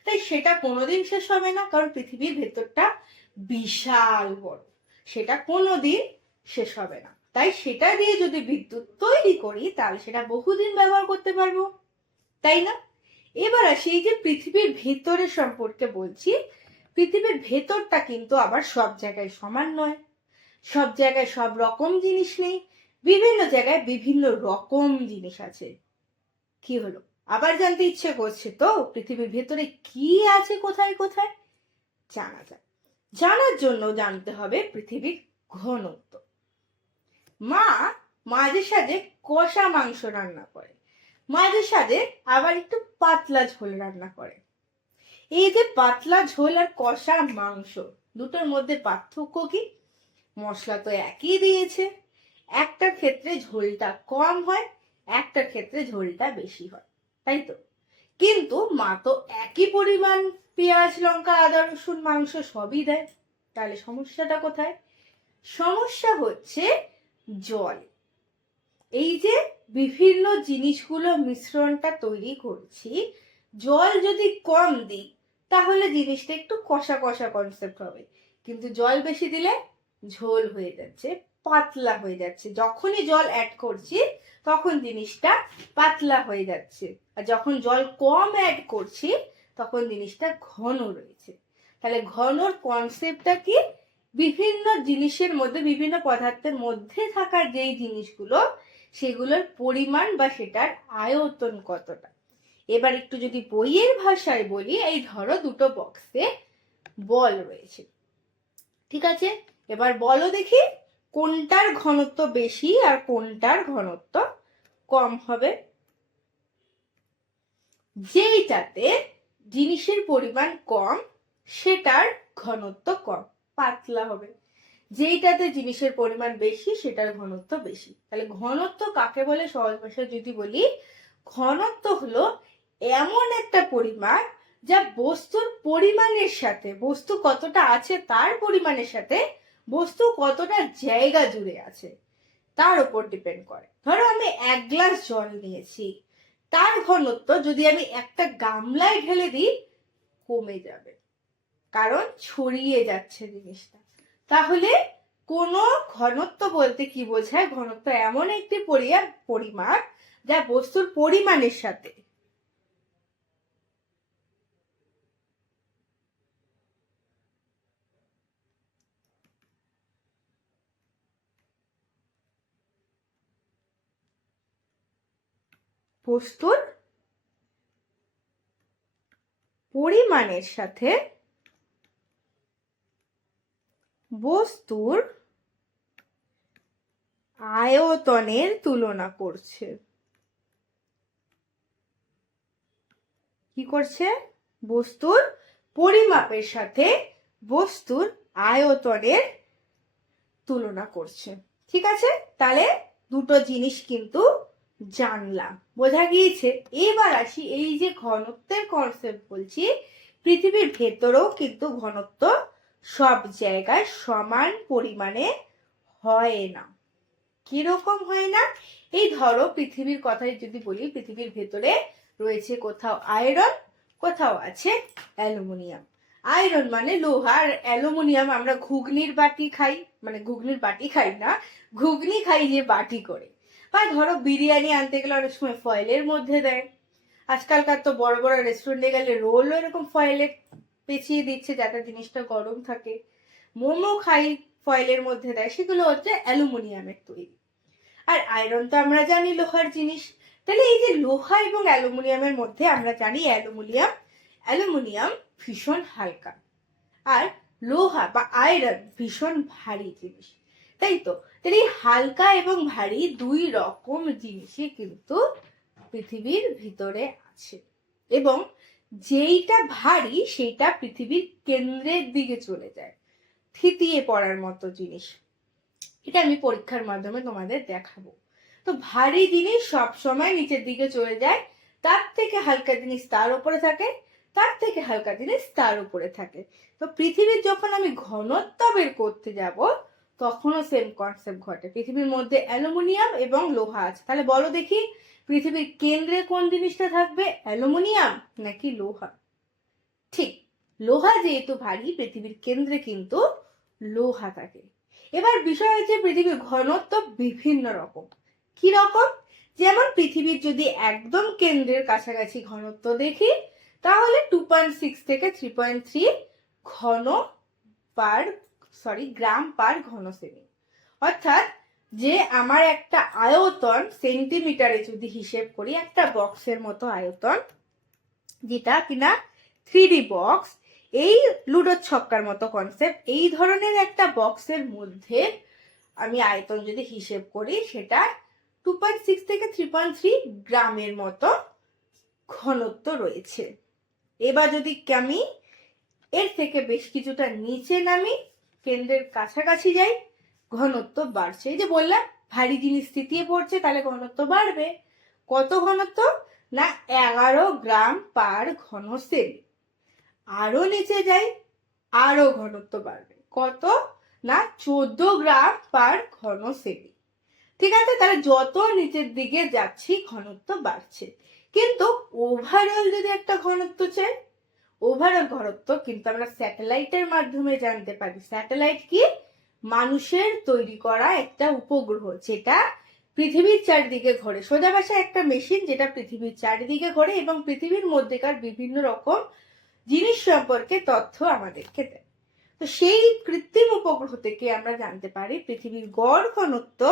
তাই সেটা কোনোদিন শেষ হবে না, কারণ পৃথিবীর ভেতরটা বিশাল বড়, সেটা কোনোদিন শেষ হবে না। তাই সেটা দিয়ে যদি বিদ্যুৎ তৈরি করি, তাহলে সেটা বহুদিন ব্যবহার করতে পারবো, তাই না? এবার আসি এই যে পৃথিবীর ভেতরে সম্পর্কে বলছি। পৃথিবীর ভেতরটা কিন্তু আবার সব জায়গায় সমান নয়, সব জায়গায় সব রকম জিনিস নেই, বিভিন্ন জায়গায় বিভিন্ন রকম জিনিস আছে। কি হলো, আবার জানতে ইচ্ছে করছে তো পৃথিবীর ভেতরে কি আছে, কোথায় কোথায়? জানা যায়। জানার জন্য জানতে হবে পৃথিবীর ঘনত্ব। মা মাঝে সাঝে কষা মাংস রান্না করে, মাঝে সাঝে আবার একটু পাতলা ঝোল রান্না করে। এই যে পাতলা ঝোল আর কষা মাংস, দুটোর মধ্যে পার্থক্য কি? মশলা তো একই দিয়েছে, একটার ক্ষেত্রে ঝোলটা কম হয়, একটার ক্ষেত্রে ঝোলটা বেশি হয়, তাই তো? কিন্তু মা তো একই পরিমাণ পেঁয়াজ লঙ্কা আদা রসুন মাংস সবই দেয়। তাহলে সমস্যাটা কোথায়? সমস্যা হচ্ছে জল। এই যে বিভিন্ন জিনিসগুলো মিশ্রণটা তৈরি করছি, জল যদি কম দিই তাহলে জিনিসটা একটু কষা কষা কনসেপ্ট হবে, কিন্তু জল বেশি দিলে ঝোল হয়ে যাচ্ছে, পাতলা হয়ে যাচ্ছে। যখনই জল অ্যাড করছি তখন জিনিসটা পাতলা হয়ে যাচ্ছে, আর যখন জল কম অ্যাড করছি তখন জিনিসটা ঘন রয়েছে। তাহলে ঘনর কনসেপ্টটা কি? বিভিন্ন জিনিসের মধ্যে, বিভিন্ন পদার্থের মধ্যে থাকা যেই জিনিসগুলো, সেগুলোর পরিমাণ বা সেটার আয়তন কতটা। এবার একটু যদি বইয়ের ভাষায় বলি, এই ধরো দুটো বক্সে বল রয়েছে, ঠিক আছে? এবার বলো দেখি কোনটার ঘনত্ব বেশি আর কোনটার ঘনত্ব কম হবে। যেইটাতে জিনিসের পরিমাণ কম সেটার ঘনত্ব কম, পাতলা হবে। যেইটাতে জিনিসের পরিমাণ বেশি সেটার ঘনত্ব বেশি। তাহলে ঘনত্ব কাকে বলে? সহজ ভাষায় যদি বলি, ঘনত্ব হলো এমন একটা পরিমাণ যা বস্তুর পরিমাণের সাথে, বস্তু কতটা আছে তার পরিমাণের সাথে বস্তু কতটা জায়গা জুড়ে আছে তার উপর ডিপেন্ড করে। ধরো আমি 1 গ্লাস জল নিয়েছি, তার ঘনত্ব যদি আমি একটা গামলায় ঢেলে দিই কমে যাবে, কারণ ছড়িয়ে যাচ্ছে জিনিসটা। তাহলে কোন ঘনত্ব বলতে কি বোঝায়? ঘনত্ব এমন একটি পরিমাপ যা বস্তুর পরিমাণের সাথে বস্তুর পরিমাণের সাথে বস্তুর আয়তনের তুলনা করছে। কি করছে? বস্তুর পরিমাপের সাথে বস্তুর আয়তনের তুলনা করছে। ঠিক আছে, তাহলে দুটো জিনিস কিন্তু জানলাম, বোঝা গিয়েছে। এবার আসি, এই যে ঘনত্বের কনসেপ্ট বলছি, পৃথিবীর ভেতরেও কিন্তু ঘনত্ব সব জায়গায় সমান পরিমাণে হয় না। কিরকম হয় না? এই ধরো পৃথিবীর কথাই যদি বলি, পৃথিবীর ভেতরে রয়েছে কোথাও আয়রন, কোথাও আছে অ্যালুমিনিয়াম। আয়রন মানে লোহা, আর অ্যালুমিনিয়াম আমরা ঘুগনির বাটি খাই, মানে ঘুগনির বাটি খাই না, ঘুগনি খাই যে বাটি করে। বা ধরো বিরিয়ানি আনতে গেলে অনেক সময় ফয়েলের মধ্যে দেয়। আজকালকার তো বড় বড় রেস্টুরেন্টে গেলে রোলও এরকম ফয়েলে পেঁচিয়ে দিচ্ছে যাতে জিনিসটা গরম থাকে। মোমো খাই ফয়েলের মধ্যে দেয়, সেগুলো হচ্ছে অ্যালুমিনিয়ামের তৈরি। আর আয়রন তো আমরা জানি লোহার জিনিস। তাহলে এই যে লোহা এবং অ্যালুমিনিয়ামের মধ্যে আমরা জানি অ্যালুমিনিয়াম ভীষণ হালকা, আর লোহা বা আয়রন ভীষণ ভারী জিনিস, তাই তো? তাহলে এই হালকা এবং ভারী দুই রকম জিনিসই কিন্তু পৃথিবীর ভিতরে আছে, এবং যেইটা ভারী সেইটা পৃথিবীর কেন্দ্রের দিকে চলে যায়, থিতিয়ে পড়ার মতো জিনিস। এটা আমি পরীক্ষার মাধ্যমে তোমাদের দেখাবো। তো ভারী জিনিস সব সময় নিচের দিকে চলে যায়, তার থেকে হালকা জিনিস তার উপরে থাকে, তার থেকে হালকা জিনিস তার উপরে থাকে। তো পৃথিবীর যখন আমি ঘনত্ব বের করতে যাব, তখনও সেম কনসেপ্ট ঘটে। পৃথিবীর মধ্যে অ্যালুমিনিয়াম এবং লোহা আছে, তাহলে বলো দেখি পৃথিবীর কেন্দ্রে কোন জিনিসটা থাকবে, অ্যালুমিনিয়াম নাকি লোহা? ঠিক, লোহা যেহেতু ভারী, পৃথিবীর কেন্দ্রে কিন্তু লোহা থাকে। এবার বিষয় হচ্ছে পৃথিবীর ঘনত্ব বিভিন্ন রকম। কি রকম? যেমন পৃথিবীর যদি একদম কেন্দ্রের কাছাকাছি ঘনত্ব দেখি, তাহলে 2.6 থেকে 3.3 গ্রাম পার ঘন সেমি। অর্থাৎ যে আমার একটা আয়তন সেন্টিমিটারে যদি হিসেব করি, একটা বক্সের মতো আয়তন, যেটা কিনা 3D বক্স, এই লুডোর ছক্কার মতো কনসেপ্ট, এই ধরনের একটা বক্সের মধ্যে আমি আয়তন যদি হিসেব করি, সেটা 2.6 থেকে 3.3 গ্রামের মতো ঘনত্ব রয়েছে। এবার যদি আমি এর থেকে বেশ কিছুটা নিচে নামি, কেন্দ্রের কাছাকাছি যাই, ঘনত্ব বাড়ছে। এই যে বললাম ভারী জিনিস স্থিতিয়ে পড়ছে, তাহলে ঘনত্ব বাড়বে। কত ঘনত্ব? না 11 গ্রাম পার ঘন সেমি। আরো নিচে যাই, আরো ঘনত্ব বাড়বে। কত? না 14 গ্রাম পার ঘন সেমি। ঠিক আছে, তাহলে যত নিচের দিকে যাচ্ছি ঘনত্ব বাড়ছে। কিন্তু ওভারঅল যদি একটা ঘনত্ব চাই, ওভারঅল ঘনত্ব কিন্তু আমরা স্যাটেলাইটের মাধ্যমে জানতে পারি। স্যাটেলাইট কি? মানুষের তৈরি করা একটা উপগ্রহ, যেটা পৃথিবীর চারিদিকে ঘোরে। সোজা ভাষায় একটা মেশিন যেটা পৃথিবীর চারিদিকে ঘোরে এবং পৃথিবীর মধ্যেকার বিভিন্ন রকম জিনিস সম্পর্কে তথ্য আমাদেরকে দেয়। তো সেই কৃত্রিম উপগ্রহ থেকে আমরা জানতে পারি পৃথিবীর গড় ঘনত্ব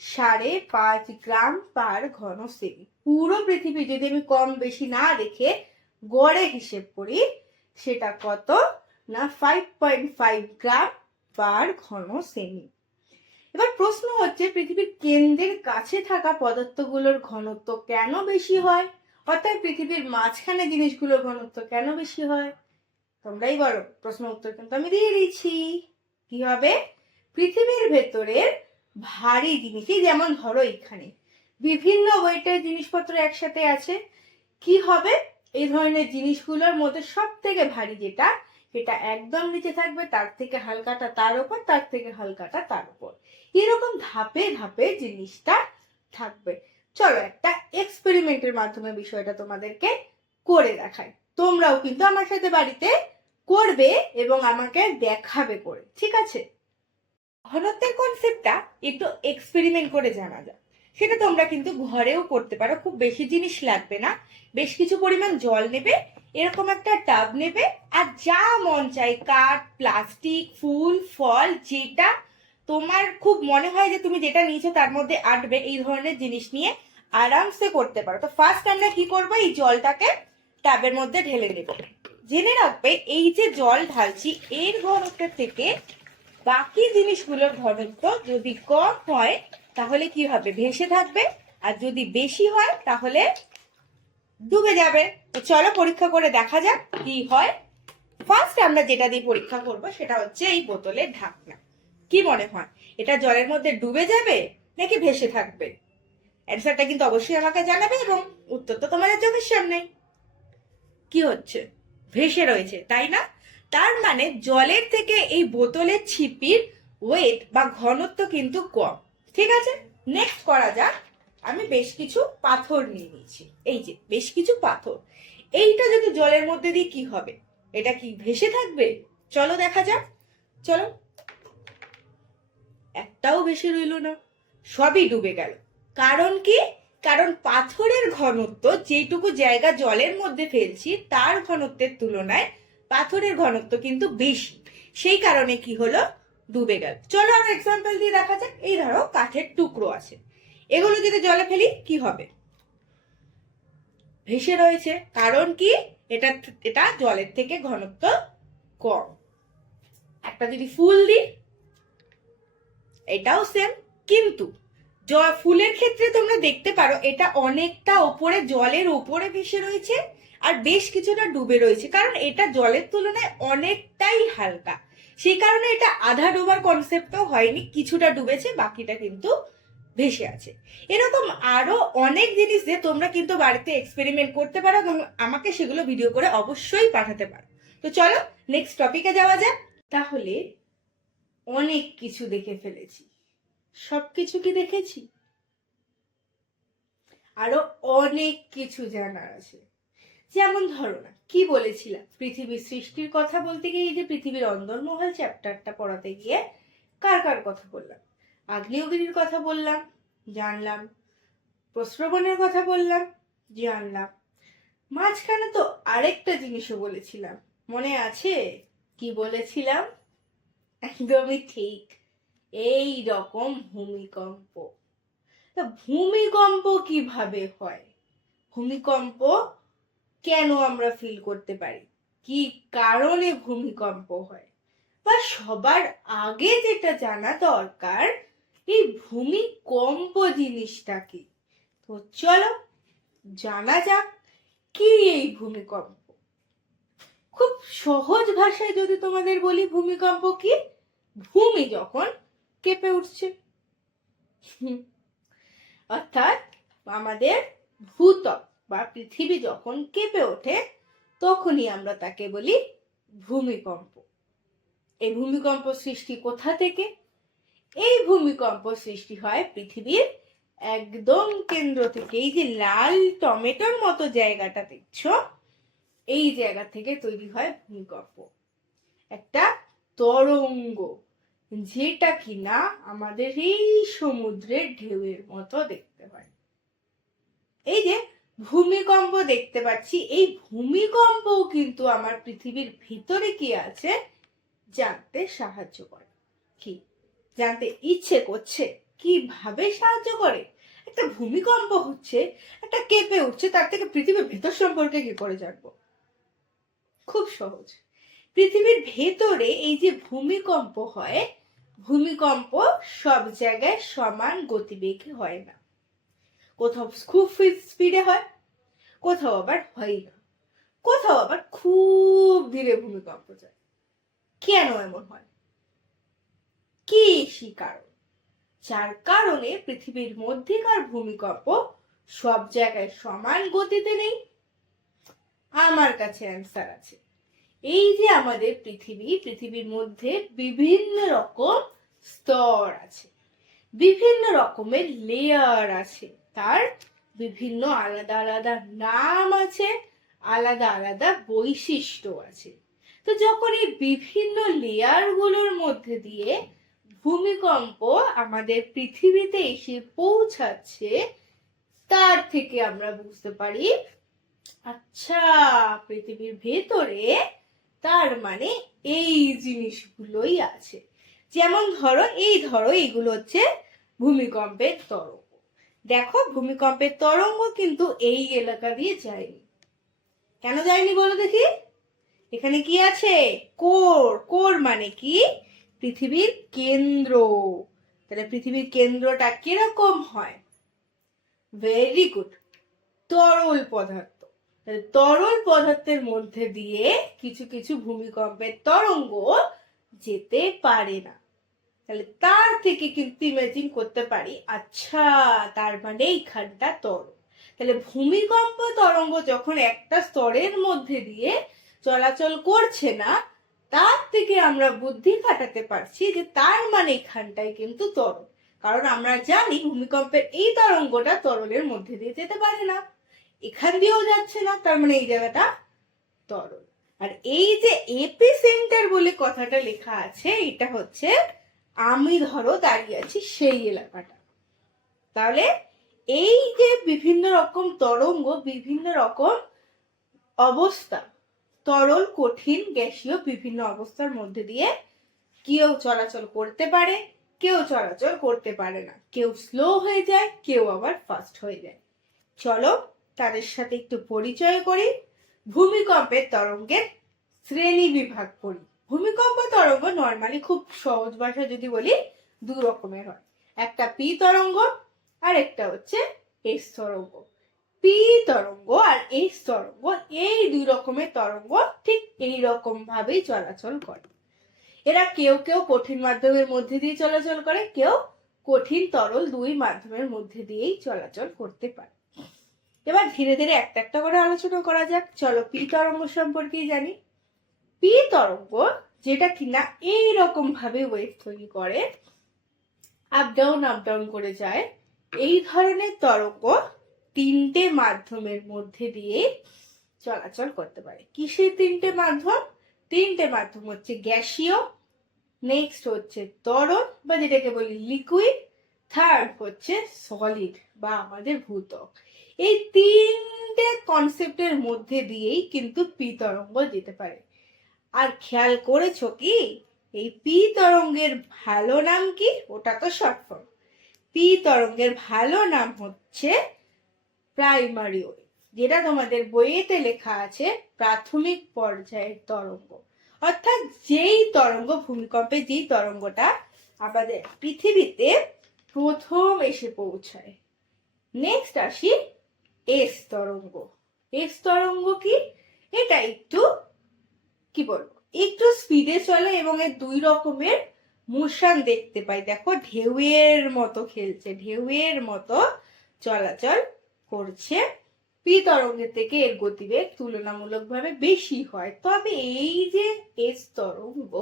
5.5 গ্রাম পার ঘন সেমি। পুরো পৃথিবী যদি আমি কম বেশি না রেখে গড়ে হিসেব করি, সেটা কত? না 5.5 গ্রাম পার ঘন সেমি। এবার প্রশ্ন হচ্ছে, পৃথিবীর কেন্দ্রের কাছে থাকা পদার্থগুলোর ঘনত্ব কেন বেশি হয়? অর্থাৎ পৃথিবীর মাঝখানে জিনিসগুলোর ঘনত্ব কেন বেশি হয়? তোমরাই বলো, প্রশ্ন উত্তর কিন্তু আমি দিয়ে দিচ্ছি। কি হবে? পৃথিবীর ভেতরের ভারী জিনিস, যেমন ধরো এখানে বিভিন্ন ওয়েটের জিনিসপত্র একসাথে আছে, কি হবে? এই ধরনের জিনিসগুলোর মধ্যে সব থেকে ভারী যেটা, সেটা একদম নিচে থাকবে, তার থেকে হালকাটা তার উপর, তার থেকে হালকাটা তার উপর, এরকম ধাপে ধাপে জিনিসটা থাকবে। চলো একটা এক্সপেরিমেন্টের মাধ্যমে বিষয়টা তোমাদেরকে করে দেখাই। তোমরাও কিন্তু আমার সাথে বাড়িতে করবে এবং আমাকে দেখাবে করে, ঠিক আছে? ঘনত্বের কনসেপ্টটা একটু এক্সপেরিমেন্ট করে জানা যায়। সেটা তোমরা কিন্তু ঘরেও করতে পারো, খুব বেশি জিনিস লাগবে না। বেশ কিছু পরিমাণ জল নেবে, এরকম একটা টাব নেবে, আর যা মন চাই কাঠ, প্লাস্টিক, ফুল, ফল, যেটা তোমার খুব মনে হয় যে তুমি যেটা নিয়েছো তার মধ্যে আটবে, এই ধরনের জিনিস নিয়ে আরামসে করতে পারো। তো ফার্স্ট আমরা কি করবো, এই জলটাকে টাবের মধ্যে ঢেলে দেবো। জেনে রাখবে এই যে জল ঢালছি এর ঘনত্বের থেকে বাকি জিনিসগুলোর ঘনত্ব যদি কম হয় তাহলে কি হবে, ভেসে থাকবে, আর যদি বেশি হয় তাহলে ডুবে যাবে। তো চলো পরীক্ষা করে দেখা যাক কি হয়। ফার্স্ট আমরা যেটা দিয়ে পরীক্ষা করব সেটা হচ্ছে এই বোতলের ঢাকনা। কি মনে হয় এটা জলের মধ্যে ডুবে যাবে নাকি ভেসে থাকবে? অ্যান্সারটা কিন্তু অবশ্যই আমাকে জানাবে এবং উত্তর তো তোমাদের চোখের সামনে। কি হচ্ছে, ভেসে রয়েছে, তাই না? তার মানে জলের থেকে এই বোতলের ছিপির ওয়েট বা ঘনত্ব কিন্তু কম। ঠিক আছে, নেক্সট করা যাক। আমি বেশ কিছু পাথর নিয়ে নিয়েছি, এই যে বেশ কিছু পাথর। এইটা যদি জলের মধ্যে দিয়ে কি হবে, এটা কি ভেসে থাকবে? চলো দেখা যাক। চলো, একটাও ভেসে রইল না, সবই ডুবে গেল। কারণ কি? কারণ পাথরের ঘনত্ব যেটুকু জায়গা জলের মধ্যে ফেলছি তার ঘনত্বের তুলনায় পাথরের ঘনত্ব কিন্তু বেশি, সেই কারণে কি হলো, ডুবে গেল। চলো আর এক্সাম্পল দিয়ে দেখা যাক। এই ধরো কাঠের টুকরো আছে, এগুলো যদি জলে ফেলি কি হবে, ভেসে রয়েছে। কারণ কি? এটা এটা জলের থেকে ঘনত্ব কম। একটা যদি ফুল দিই, এটাও সেম, কিন্তু ফুলের ক্ষেত্রে তোমরা দেখতে পারো এটা অনেকটা ওপরে, জলের ওপরে ভেসে রয়েছে আর বেশ কিছুটা ডুবে রয়েছে, কারণ এটা জলের তুলনায় অনেকটাই হালকা। সেই কারণে এটা আধা ডোবার কনসেপ্টও হয়নি, কিছুটা ডুবেছে, বাকিটা কিন্তু ভেসে আছে। এরকম আরো অনেক জিনিস যে তোমরা কিন্তু বাড়িতে এক্সপেরিমেন্ট করতে পারো এবং আমাকে সেগুলো ভিডিও করে অবশ্যই পাঠাতে পারো। তো চলো নেক্সট টপিকে যাওয়া যাক। তাহলে অনেক কিছু দেখে ফেলেছি, সবকিছু কি দেখেছি? আরো অনেক কিছু জানার আছে। যেমন ধরো না, কি বলেছিলাম, পৃথিবীর সৃষ্টির কথা বলতে গিয়ে এই যে পৃথিবীর অন্দরমহল চ্যাপ্টারটা পড়াতে গিয়ে কার কার কথা বললাম? আগ্নেয়গিরির কথা বললাম, জানলাম। প্রস্রবণের কথা বললাম, জানলাম। মাঝখানে তো আরেকটা জিনিসও বলেছিলাম, মনে আছে? কি বলেছিলাম? একদমই ঠিক, এই রকম ভূমিকম্প। তা ভূমিকম্প কিভাবে হয়, ভূমিকম্প কেন আমরা ফিল করতে পারি, কি কারণে ভূমিকম্প হয়, বা সবার আগে যেটা জানা দরকার এই ভূমিকম্প জিনিসটা কি। তো চলো জানা যাক কি এই ভূমিকম্প। খুব সহজ ভাষায় যদি তোমাদের বলি ভূমিকম্প কি, ভূমি যখন কেঁপে উঠছে, অর্থাৎ আমাদের ভূত্বক বা পৃথিবী যখন কেঁপে ওঠে তখনই আমরা তাকে বলি ভূমিকম্প। এই ভূমিকম্প সৃষ্টি কোথা থেকে? এই ভূমিকম্প সৃষ্টি হয় পৃথিবীর একদম কেন্দ্র থেকে। এই যে লাল টমেটোর মতো জায়গাটা দেখছো, এই জায়গা থেকে তৈরি হয় ভূমিকম্প, একটা তরঙ্গ, যেটা কিনা আমাদের এই সমুদ্রের ঢেউয়ের মতো দেখতে হয়। এই যে ভূমিকম্প দেখতে পাচ্ছি, এই ভূমিকম্পও কিন্তু আমার পৃথিবীর ভিতরে কি আছে জানতে সাহায্য করে। কি জানতে ইচ্ছে করছে কিভাবে সাহায্য করে? একটা ভূমিকম্প হচ্ছে, একটা কেঁপে উঠছে, তার থেকে পৃথিবীর ভেতর সম্পর্কে কি করে জানবো? খুব সহজ। পৃথিবীর ভেতরে এই যে ভূমিকম্প হয়, ভূমিকম্প সব জায়গায় সমান গতিবেগে হয় না। কোথাও খুব স্পিডে হয়, কোথাও আবার হয় না, কোথাও আবার খুব ধীরে ভূমিকম্প যায়। কেন এমন হয়? কি সেই কারণ যার কারণে পৃথিবীর মধ্যেকার ভূমিকম্প সব জায়গায় সমান গতিতে নেই? আমার কাছে অ্যান্সার আছে। এই যে আমাদের পৃথিবীর মধ্যে বিভিন্ন রকম স্তর আছে, বিভিন্ন রকমের লেয়ার আছে, তার বিভিন্ন আলাদা আলাদা নাম আছে, আলাদা আলাদা বৈশিষ্ট্য আছে। তো যখন এই বিভিন্ন লেয়ারগুলোর মধ্যে দিয়ে ভূমিকম্প আমাদের পৃথিবীতে এসে পৌঁছাচ্ছে, তার থেকে আমরা বুঝতে পারি আচ্ছা পৃথিবীর ভেতরে তার মানে এই জিনিসগুলোই আছে। যেমন ধরো এইগুলো হচ্ছে ভূমিকম্পের তরঙ্গ। দেখো ভূমিকম্পের তরঙ্গ কিন্তু এই এলাকা দিয়ে যায়নি। কেন যায়নি বলো দেখি? এখানে কি আছে? কোর। কোর মানে কি? পৃথিবীর কেন্দ্র। তাহলে পৃথিবীর কেন্দ্রটা কিরকম হয়? ভেরি গুড, তরল পদার্থ। তরল পদার্থের মধ্যে দিয়ে কিছু কিছু ভূমিকম্পের তরঙ্গ যেতে পারে না। তাহলে তার থেকে কিন্তু ইমাজিন করতে পারি আচ্ছা তার মানে এইখানটা তরল। তাহলে ভূমিকম্প তরঙ্গ যখন একটা স্তরের মধ্যে দিয়ে চলাচল করছে না, তার থেকে আমরা বুদ্ধি খাটাতে পারছি যে তার মানে এখানটাই কিন্তু তরল। কারণ আমরা জানি ভূমিকম্পের এই তরঙ্গটা তরলের মধ্যে দিয়ে যেতে পারে না, এখান দিয়েও যাচ্ছে না, তার মানে এই জায়গাটা তরল। আর এই যে এপি সেন্টার বলে কথাটা লেখা আছে, এটা হচ্ছে আমি ধরো দাঁড়িয়ে আছি সেই এলাকাটা। তাহলে এই যে বিভিন্ন রকম তরঙ্গ, বিভিন্ন রকম অবস্থা, তরল, কঠিন, গ্যাসীয় বিভিন্ন অবস্থার মধ্যে দিয়ে কেউ চলাচল করতে পারে, কেউ চলাচল করতে পারে না, কেউ স্লো হয়ে যায়, কেউ আবার ফাস্ট হয়ে যায়। চলো তাদের সাথে একটু পরিচয় করি, ভূমিকম্পের তরঙ্গের শ্রেণী বিভাগ করি। ভূমিকম্প তরঙ্গ নর্মালি খুব সহজ ভাষা যদি বলি দু রকমের হয়, একটা পি তরঙ্গ আর একটা হচ্ছে এস তরঙ্গ। পি তরঙ্গ আর এস তরঙ্গ এই দুই রকমের তরঙ্গ ঠিক এই রকম ভাবেই চলাচল করে। এরা কেউ কেউ কঠিন মাধ্যমের মধ্যে দিয়ে চলাচল করে, কেউ কঠিন তরল দুই মাধ্যমের মধ্যে দিয়েই চলাচল করতে পারে। এবার ধীরে ধীরে একটা একটা করে আলোচনা করা যাক। চলো পি তরঙ্গ সম্পর্কেই জানি। পি তরঙ্গ যেটা কিনা এইরকম ভাবে ওয়েভ তৈরি করে, আপ ডাউন করে যায়, এই ধরনের তরঙ্গ তিনটে মাধ্যমের মধ্যে দিয়ে চলাচল করতে পারে। কিসের তিনটে মাধ্যম? তিনটে মাধ্যম হচ্ছে গ্যাসীয়, নেক্সট হচ্ছে তরল বা যেটাকে বলি লিকুইড, থার্ড হচ্ছে সলিড বা আমাদের ভূত্বক। এই তিনটে কনসেপ্টের মধ্যে দিয়েই কিন্তু পি তরঙ্গ যেতে পারে। আর খেয়াল করেছো কি এই পি তরঙ্গের ভালো নাম কি? ওটা তো শর্ট ফর্ম। পি তরঙ্গের ভালো নাম হচ্ছে প্রাইমারি ওয়েভ, যেটা তোমাদের বইয়েতে লেখা আছে প্রাথমিক পর্যায়ের তরঙ্গ। অর্থাৎ যেই তরঙ্গ, ভূমিকম্পে যেই তরঙ্গটা আমাদের পৃথিবীতে প্রথম এসে পৌঁছায়। নেক্সট আসি এস তরঙ্গ। এস তরঙ্গ কি? এটা একটু কি বলবো, একটু স্পিডে চলে এবং এর দুই রকমের মোশন দেখতে পাই। দেখো ঢেউয়ের মতো খেলছে, ঢেউয়ের মতো চলাচল করছে। পি তরঙ্গের থেকে এর গতিবেগ তুলনামূলকভাবে বেশি হয়। তবে এই যে এস তরঙ্গ,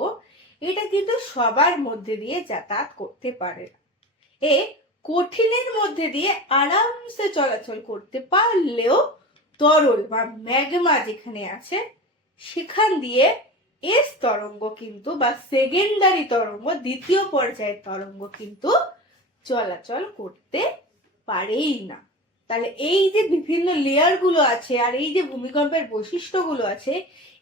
এটা কিন্তু সবার মধ্যে দিয়ে যাতায়াত করতে পারে না। এ কঠিনের মধ্যে দিয়ে আরামসে চলাচল করতে পারলেও তরল বা ম্যাগমা যেখানে আছে সেখান দিয়ে এস তরঙ্গ কিন্তু বা সেকেন্ডারি তরঙ্গ, দ্বিতীয় পর্যায়ের তরঙ্গ কিন্তু চলাচল করতে পারেই না। তাহলে এই যে বিভিন্ন লেয়ার গুলো আছে আর এই যে ভূমিকম্পের বৈশিষ্ট্যগুলো আছে,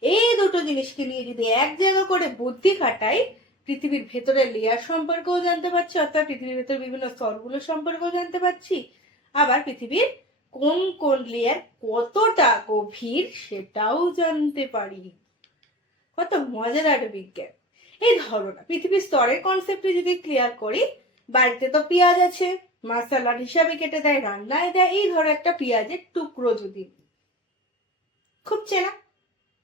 এই দুটো জিনিসকে নিয়ে যদি এক জায়গা করে বুদ্ধি খাটাই, পৃথিবীর ভেতরের লেয়ার সম্পর্কেও জানতে পারছি, অর্থাৎ পৃথিবীর ভেতরে বিভিন্ন স্তরগুলো সম্পর্কেও জানতে পারছি, আবার পৃথিবীর কোন কোন লেয়ার কতটা গভীর সেটাও জানতে পারি। কত মজাদার বিজ্ঞান! এই ধরো না পৃথিবীর স্তরের কনসেপ্টে যদি ক্লিয়ার করি, বাড়িতে তো পেঁয়াজ আছে, মা সালাড হিসাবে কেটে দেয়, রান্নায় দেয়। এই ধরো একটা পেঁয়াজের টুকরো যদি, খুব চেনা,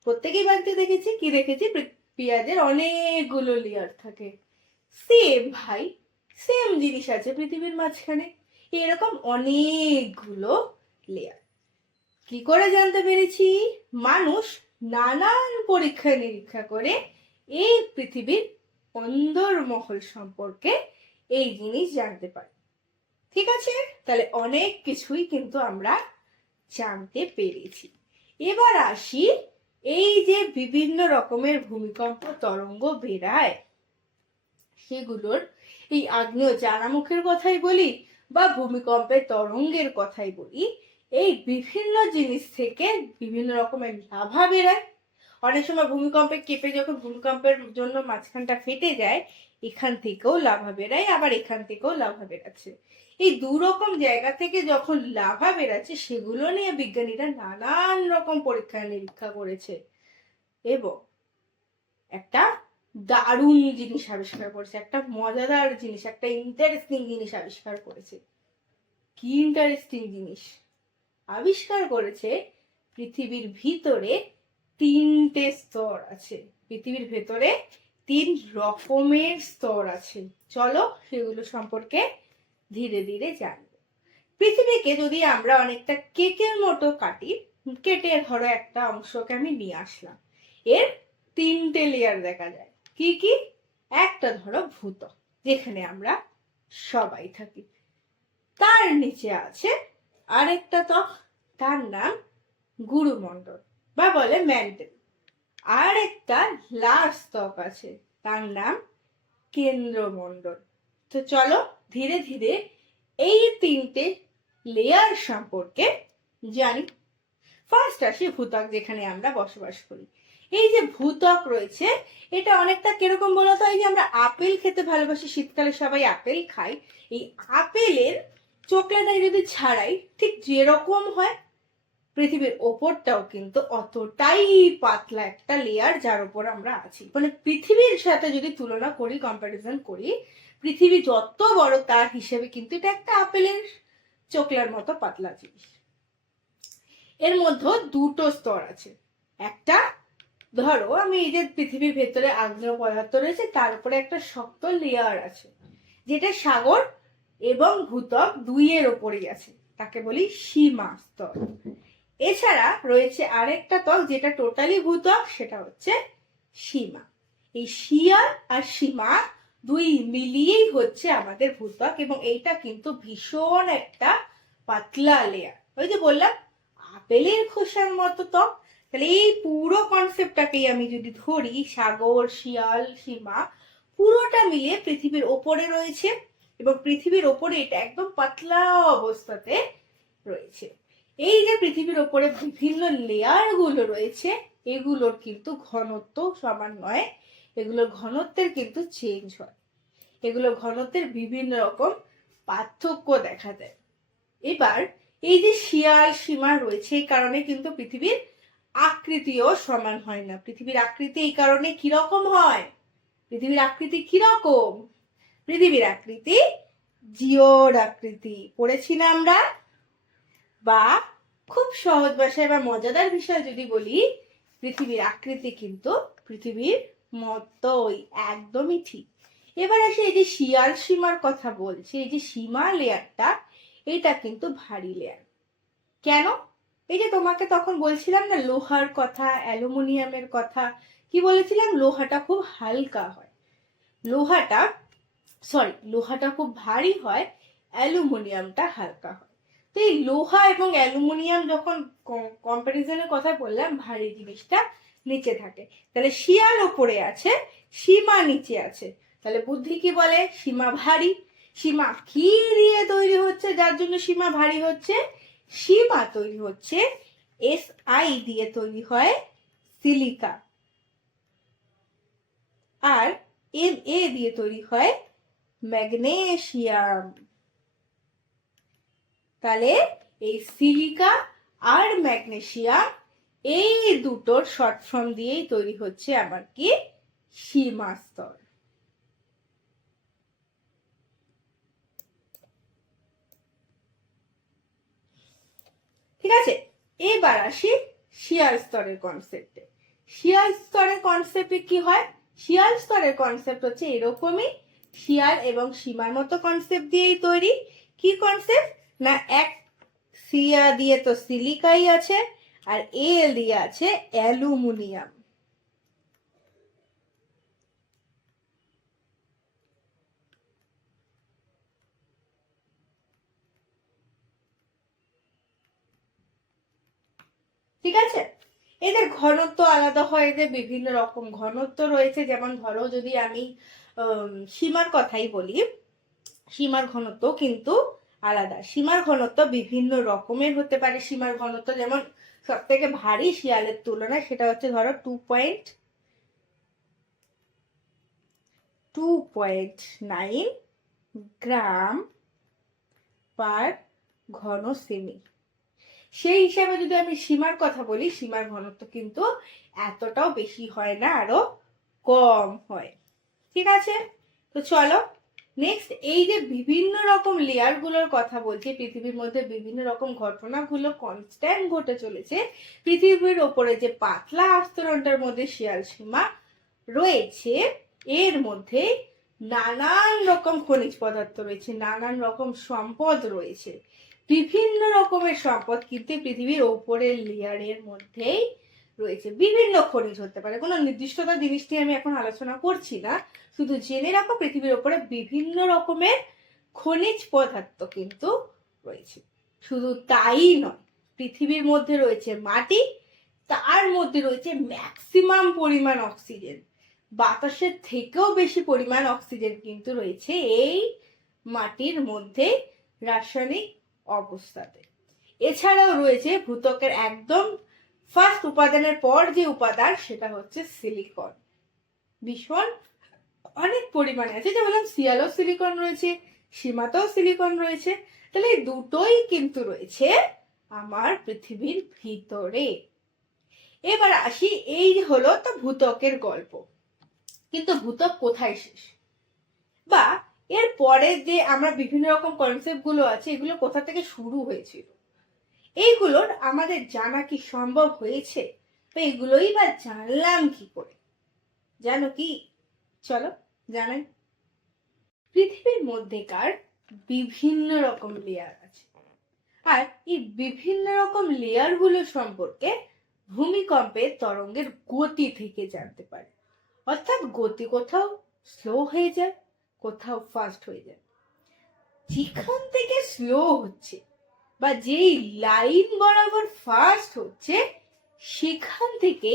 প্রত্যেকেই বাড়িতে দেখেছি। কি দেখেছি? পেঁয়াজের অনেকগুলো লেয়ার থাকে। সেম ভাই, সেম জিনিস আছে পৃথিবীর মাঝখানে, এরকম অনেকগুলো লেয়ার। কি করে জানতে পেরেছি? মানুষ নানান পরীক্ষা নিরীক্ষা করে এই পৃথিবীর অন্দরমহল সম্পর্কে এই জিনিস জানতে পারে। ঠিক আছে, তাহলে অনেক কিছুই কিন্তু আমরা জানতে পেরেছি। এবার আসি, এই যে বিভিন্ন রকমের ভূমিকম্প তরঙ্গ বেরায়, সেগুলোর এই আগ্নেয় জ্বালামুখের কথাই বলি বা ভূমিকম্পের তরঙ্গের কথাই বলি, এই বিভিন্ন জিনিস থেকে বিভিন্ন রকমের লাভা বেরায়। অনেক সময় ভূমিকম্পে কেঁপে যখন ভূমিকম্পের জন্য মাঝখানটা ফেটে যায়, এখান থেকেও লাভা বেরায়, আবার এখান থেকেও লাভা বেরাচ্ছে। এই দু রকম জায়গা থেকে যখন লাভা বেরাচ্ছে, সেগুলো নিয়ে বিজ্ঞানীরা নানান রকম পরীক্ষা নিরীক্ষা করেছে এবং একটা দারুণ জিনিস আবিষ্কার করেছে, একটা মজাদার জিনিস, একটা ইন্টারেস্টিং জিনিস আবিষ্কার করেছে। কি ইন্টারেস্টিং জিনিস আবিষ্কার করেছে? পৃথিবীর ভিতরে 3টে স্তর আছে। পৃথিবীর ভেতরে 3 রকমের স্তর আছে। চলো সেগুলো সম্পর্কে ধীরে ধীরে জানবো। পৃথিবীকে যদি আমরা অনেকটা কেকের মতো কাটি, কেটে ধরো একটা অংশকে আমি নিয়ে আসলাম, এর 3টে লেয়ার দেখা যায়। কি কি? একটা ধরো ভূত্বক, যেখানে আমরা সবাই থাকি। তার নিচে আছে আরেকটা ত্বক, তার নাম গুরুমণ্ডল বা বলে ম্যান্টেল। আর একটা লাস্ট ত্বক আছে, তার নাম কেন্দ্রমণ্ডল। তো চলো ধীরে ধীরে এই 3টে লেয়ার সম্পর্কে জানি। ফার্স্ট আসি ভূত্বক, যেখানে আমরা বসবাস করি। এই যে ভূত্বক রয়েছে, এটা অনেকটা কিরকম বলতো? এই যে আমরা আপেল খেতে ভালোবাসি, শীতকালে সবাই আপেল খাই, এই আপেলের চোকলাটা যদি ছাড়াই ঠিক যেরকম হয়, পৃথিবীর ওপরটাও কিন্তু অতটাই পাতলা একটা লেয়ার, যার উপর আমরা আছি। মানে পৃথিবীর সাথে যদি তুলনা করি, কম্পারিজন করি, পৃথিবী যত বড় তার হিসেবে কিন্তু এটা একটা আপেলের চোকলার মতো পাতলা জিনিস। এর মধ্যে 2টো স্তর আছে। একটা ধরো আমি এই যে পৃথিবীর ভেতরে আগ্নেয় পদার্থ রয়েছে, তার উপরে একটা শক্ত লেয়ার আছে, যেটা সাগর এবং ভূত্বক দুইয়ের ওপরেই আছে, তাকে বলি সীমা স্তর। এছাড়া রয়েছে আরেকটা ত্বক, যেটা টোটালি ভূত্বক, সেটা হচ্ছে সীমা। এই শিয়া আর সীমা দুই মিলিয়েই হচ্ছে আমাদের ভূত্বক, এবং এইটা কিন্তু ভীষণ একটা পাতলা লেয়ার। ওই যে বললাম আপেলের খোসার মতো ত্বক। তাহলে এই পুরো কনসেপ্টটাকেই আমি যদি ধরি, সাগর, শিয়াল, সীমা পুরোটা মিলিয়ে পৃথিবীর ওপরে রয়েছে, এবং পৃথিবীর ওপরে এটা একদম পাতলা অবস্থাতে রয়েছে। এই যে পৃথিবীর ওপরে বিভিন্ন লেয়ার গুলো রয়েছে, এগুলোর কিন্তু ঘনত্ব সমান নয়, এগুলোর ঘনত্বের কিন্তু চেঞ্জ হয়, এগুলোর ঘনত্বের বিভিন্ন রকম পার্থক্য দেখা দেয়। এবার এই যে শিয়াল সীমা রয়েছে, এই কারণে কিন্তু পৃথিবীর আকৃতিও সমান হয় না। পৃথিবীর আকৃতি এই কারণে কিরকম হয়? পৃথিবীর আকৃতি কিরকম? পৃথিবীর আকৃতি জিওড আকৃতি, পড়েছি না আমরা? বা খুব সহজ ভাষায় বা মজাদার বিষয় যদি বলি, পৃথিবীর আকৃতি কিন্তু পৃথিবীর মতোই, একদমই ঠিক। এবার আসে এই যে শিয়াল সীমার কথা বলছি, এই যে সীমা লেয়ারটা, এটা কিন্তু ভারী লেয়ার। কেন? এই যে তোমাকে তখন বলছিলাম না লোহার কথা, অ্যালুমিনিয়ামের কথা, কি বলেছিলাম? লোহাটা খুব হালকা হয়, লোহাটা খুব ভারী হয়, অ্যালুমিনিয়ামটা হালকা হয়। তো এই লোহা এবং অ্যালুমিনিয়াম যখন কম্পারিজনের কথা বললাম, ভারী জিনিসটা নিচে থাকে, তাহলে শিয়াল ওপরে আছে, সীমা নিচে আছে। তাহলে বুদ্ধি কি বলে? সীমা ভারী। সীমা কি দিয়ে তৈরি হচ্ছে যার জন্য সীমা ভারী হচ্ছে? সীমা তৈরি হচ্ছে SI দিয়ে তৈরি হয়, সিলিকা, আর MA দিয়ে তৈরি হয় ম্যাগনেসিয়াম। তাহলে এই সিলিকা আর ম্যাগনেসিয়াম, এই দুটোর শর্ট ফর্ম দিয়েই তৈরি হচ্ছে আমার কি? সীমা স্তর। ঠিক আছে, এবার আসি শিয়ার স্তরের কনসেপ্টে। শিয়ার স্তরের কনসেপ্টে কি হয়? শিয়ার স্তরের কনসেপ্ট হচ্ছে এরকমই, শিয়ার এবং সীমার মতো কনসেপ্ট দিয়েই তৈরি। কি কনসেপ্ট? না, এক সিয়া দিয়ে তো সিলিকাই আছে, আর এল দিয়ে আছে অ্যালুমিনিয়াম। ঠিক আছে। এদের ঘনত্ব আলাদা হয়, এদের বিভিন্ন রকম ঘনত্ব রয়েছে। যেমন ধরো যদি আমি সীমার কথাই বলি, সীমার ঘনত্ব কিন্তু আলাদা। সীমার ঘনত্ব বিভিন্ন রকমের হতে পারে। সীমার ঘনত্ব যেমন সব থেকে ভারী শিয়ালের তুলনায় সেটা হচ্ছে ধরো 2.9 গ্রাম পার ঘন সেমি। সেই হিসাবে যদি আমি সীমার কথা বলি, সীমার ঘনত্ব কিন্তু এতটাও বেশি হয় না, আরো কম হয়। ঠিক আছে, তো চলো নেক্সট এই যে বিভিন্ন রকম লেয়ার গুলোর কথা বলছি, পৃথিবীর মধ্যে বিভিন্ন রকম ঘটনাগুলো কনস্ট্যান্ট ঘটে চলেছে। পৃথিবীর ওপরে যে পাতলা আস্তরণটার মধ্যে শিয়াল সীমা রয়েছে, এর মধ্যে নানান রকম খনিজ পদার্থ রয়েছে, নানান রকম সম্পদ রয়েছে। বিভিন্ন রকমের সম্পদ কিন্তু পৃথিবীর ওপরের লেয়ারের মধ্যেই রয়েছে। বিভিন্ন খনিজ হতে পারে, কোনো নির্দিষ্টতা জিনিস নিয়ে আমি এখন আলোচনা করছি না, শুধু জেনে রাখো পৃথিবীর ওপরে বিভিন্ন রকমের খনিজ পদার্থ কিন্তু রয়েছে। শুধু তাই নয়, পৃথিবীর মধ্যে রয়েছে মাটি, তার মধ্যে রয়েছে ম্যাক্সিমাম পরিমাণ অক্সিজেন। বাতাসের থেকেও বেশি পরিমাণ অক্সিজেন কিন্তু রয়েছে এই মাটির মধ্যে রাসায়নিক অবস্থাতে। এছাড়াও রয়েছে ভূত্বকের একদম ফার্স্ট উপাদানের পর যে উপাদান সেটা হচ্ছে সিলিকন। ভীষণ অনেক পরিমাণে আছে, যেমন শিয়ালও সিলিকন রয়েছে, সীমাতেও সিলিকন রয়েছে। তাহলে এই দুটোই কিন্তু রয়েছে আমার পৃথিবীর ভিতরে। এবার আসি, এই হলো তো ভূত্বকের গল্প। কিন্তু ভূত্বক কোথায় শেষ, বা এর পরে যে আমরা বিভিন্ন রকম কনসেপ্ট গুলো আছে এগুলো কোথা থেকে শুরু হয়েছিল, এইগুলোর আমাদের জানা কি সম্ভব হয়েছে, তো এগুলোই বা জানলাম কি করে, জানো কি? চলো জানাই। পৃথিবীর মধ্যেকার বিভিন্ন রকম লেয়ার আছে, আর এই বিভিন্ন রকম লেয়ার গুলো সম্পর্কে ভূমিকম্পের তরঙ্গের গতি থেকে জানতে পারে। অর্থাৎ গতি কোথাও স্লো হয়ে যায়, কোথাও ফাস্ট হয়ে যায়। যেখান থেকে স্লো হচ্ছে বা যেই লাইন বরাবর ফাস্ট হচ্ছে, সেখান থেকে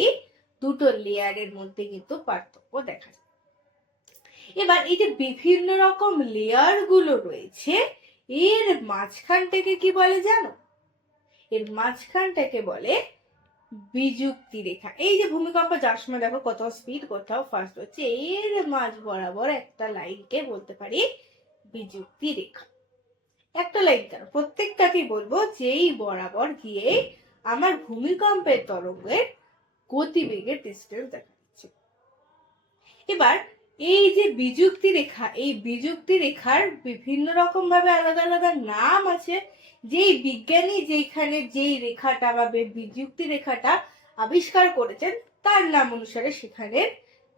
দুটো লেয়ারের মধ্যে কিন্তু পার্থক্য দেখা যায়। এবার এই যে বিভিন্ন রকম লেয়ার গুলো রয়েছে, এর মাঝখানটাকে কি বলে জানো? এর মাঝখানটাকে বলে বিযুক্তি রেখা। এই যে ভূমিকম্প যার সময় দেখো কোথাও স্পিড কোথাও ফাস্ট হচ্ছে, এর মাঝ বরাবর একটা লাইনকে বলতে পারি বিযুক্তি রেখা। একটা লাইন কেন, প্রত্যেকটাকেই বলবো যেই বরাবর গিয়ে আমার ভূমিকম্পের তরঙ্গের গতিবেগের ডিস্টেন্স দেখা যাচ্ছে। এবার এই যে বিযুক্তি রেখা, এই বিযুক্তি রেখার বিভিন্ন রকম ভাবে আলাদা আলাদা নাম আছে। যেই বিজ্ঞানী যেখানে যেই রেখাটা বা বিযুক্তি রেখাটা আবিষ্কার করেছেন তার নাম অনুসারে সেখানে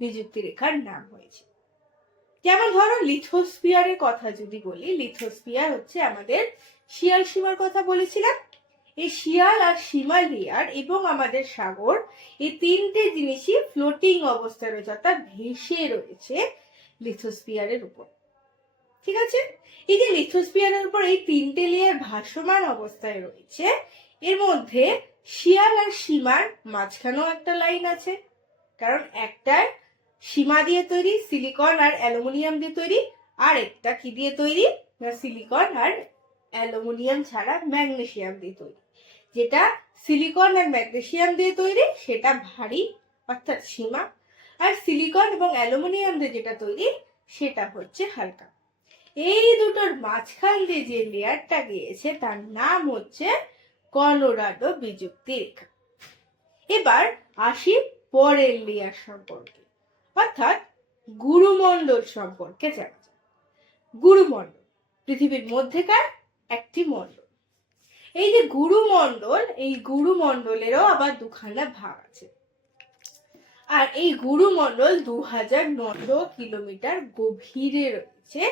বিযুক্তি রেখার নাম হয়েছে। যেমন ধরো লিথোস্ফিয়ারের কথা যদি বলি, লিথোস্ফিয়ার হচ্ছে আমাদের শিয়াল সীমার কথা বলেছিলাম। এই শিয়াল আর সীমা লেয়ার এবং আমাদের সাগর, এই তিনটে জিনিসই ফ্লোটিং অবস্থায় রয়েছে, অর্থাৎ ভেসে রয়েছে লিথোস্ফিয়ারের উপর। ঠিক আছে, এই যে লিথোস্ফিয়ারের উপর এই তিনটে লেয়ার ভাসমান অবস্থায় রয়েছে, এর মধ্যে শিয়াল আর সীমার মাঝখানেও একটা লাইন আছে, কারণ একটা সীমা দিয়ে তৈরি, সিলিকন আর অ্যালুমিনিয়াম দিয়ে তৈরি, আর একটা কি দিয়ে তৈরি না সিলিকন আর অ্যালুমিনিয়াম ছাড়া ম্যাগনেসিয়াম দিয়ে তৈরি। যেটা সিলিকন আর ম্যাগনেসিয়াম দিয়ে তৈরি সেটা ভারী অর্থাৎ সীমা, আর সিলিকন এবং অ্যালুমিনিয়াম দিয়ে যেটা তৈরি সেটা হচ্ছে হালকা। এই দুটোর মাঝখান দিয়ে যে লেয়ারটা গিয়েছে তার নাম হচ্ছে কলোরাডো বিযুক্তি রেখা। এবার আসি পরের লেয়ার সম্পর্কে, অর্থাৎ গুরুমণ্ডল সম্পর্কে জানা যায়। গুরুমণ্ডল পৃথিবীর মধ্যেকার একটি মণ্ডল। এই যে গুরুমণ্ডল, এই গুরুমণ্ডলেরও আবার দুখানা ভাগ আছে। আর এই গুরুমণ্ডল 2900 কিলোমিটার গভীরে রয়েছে।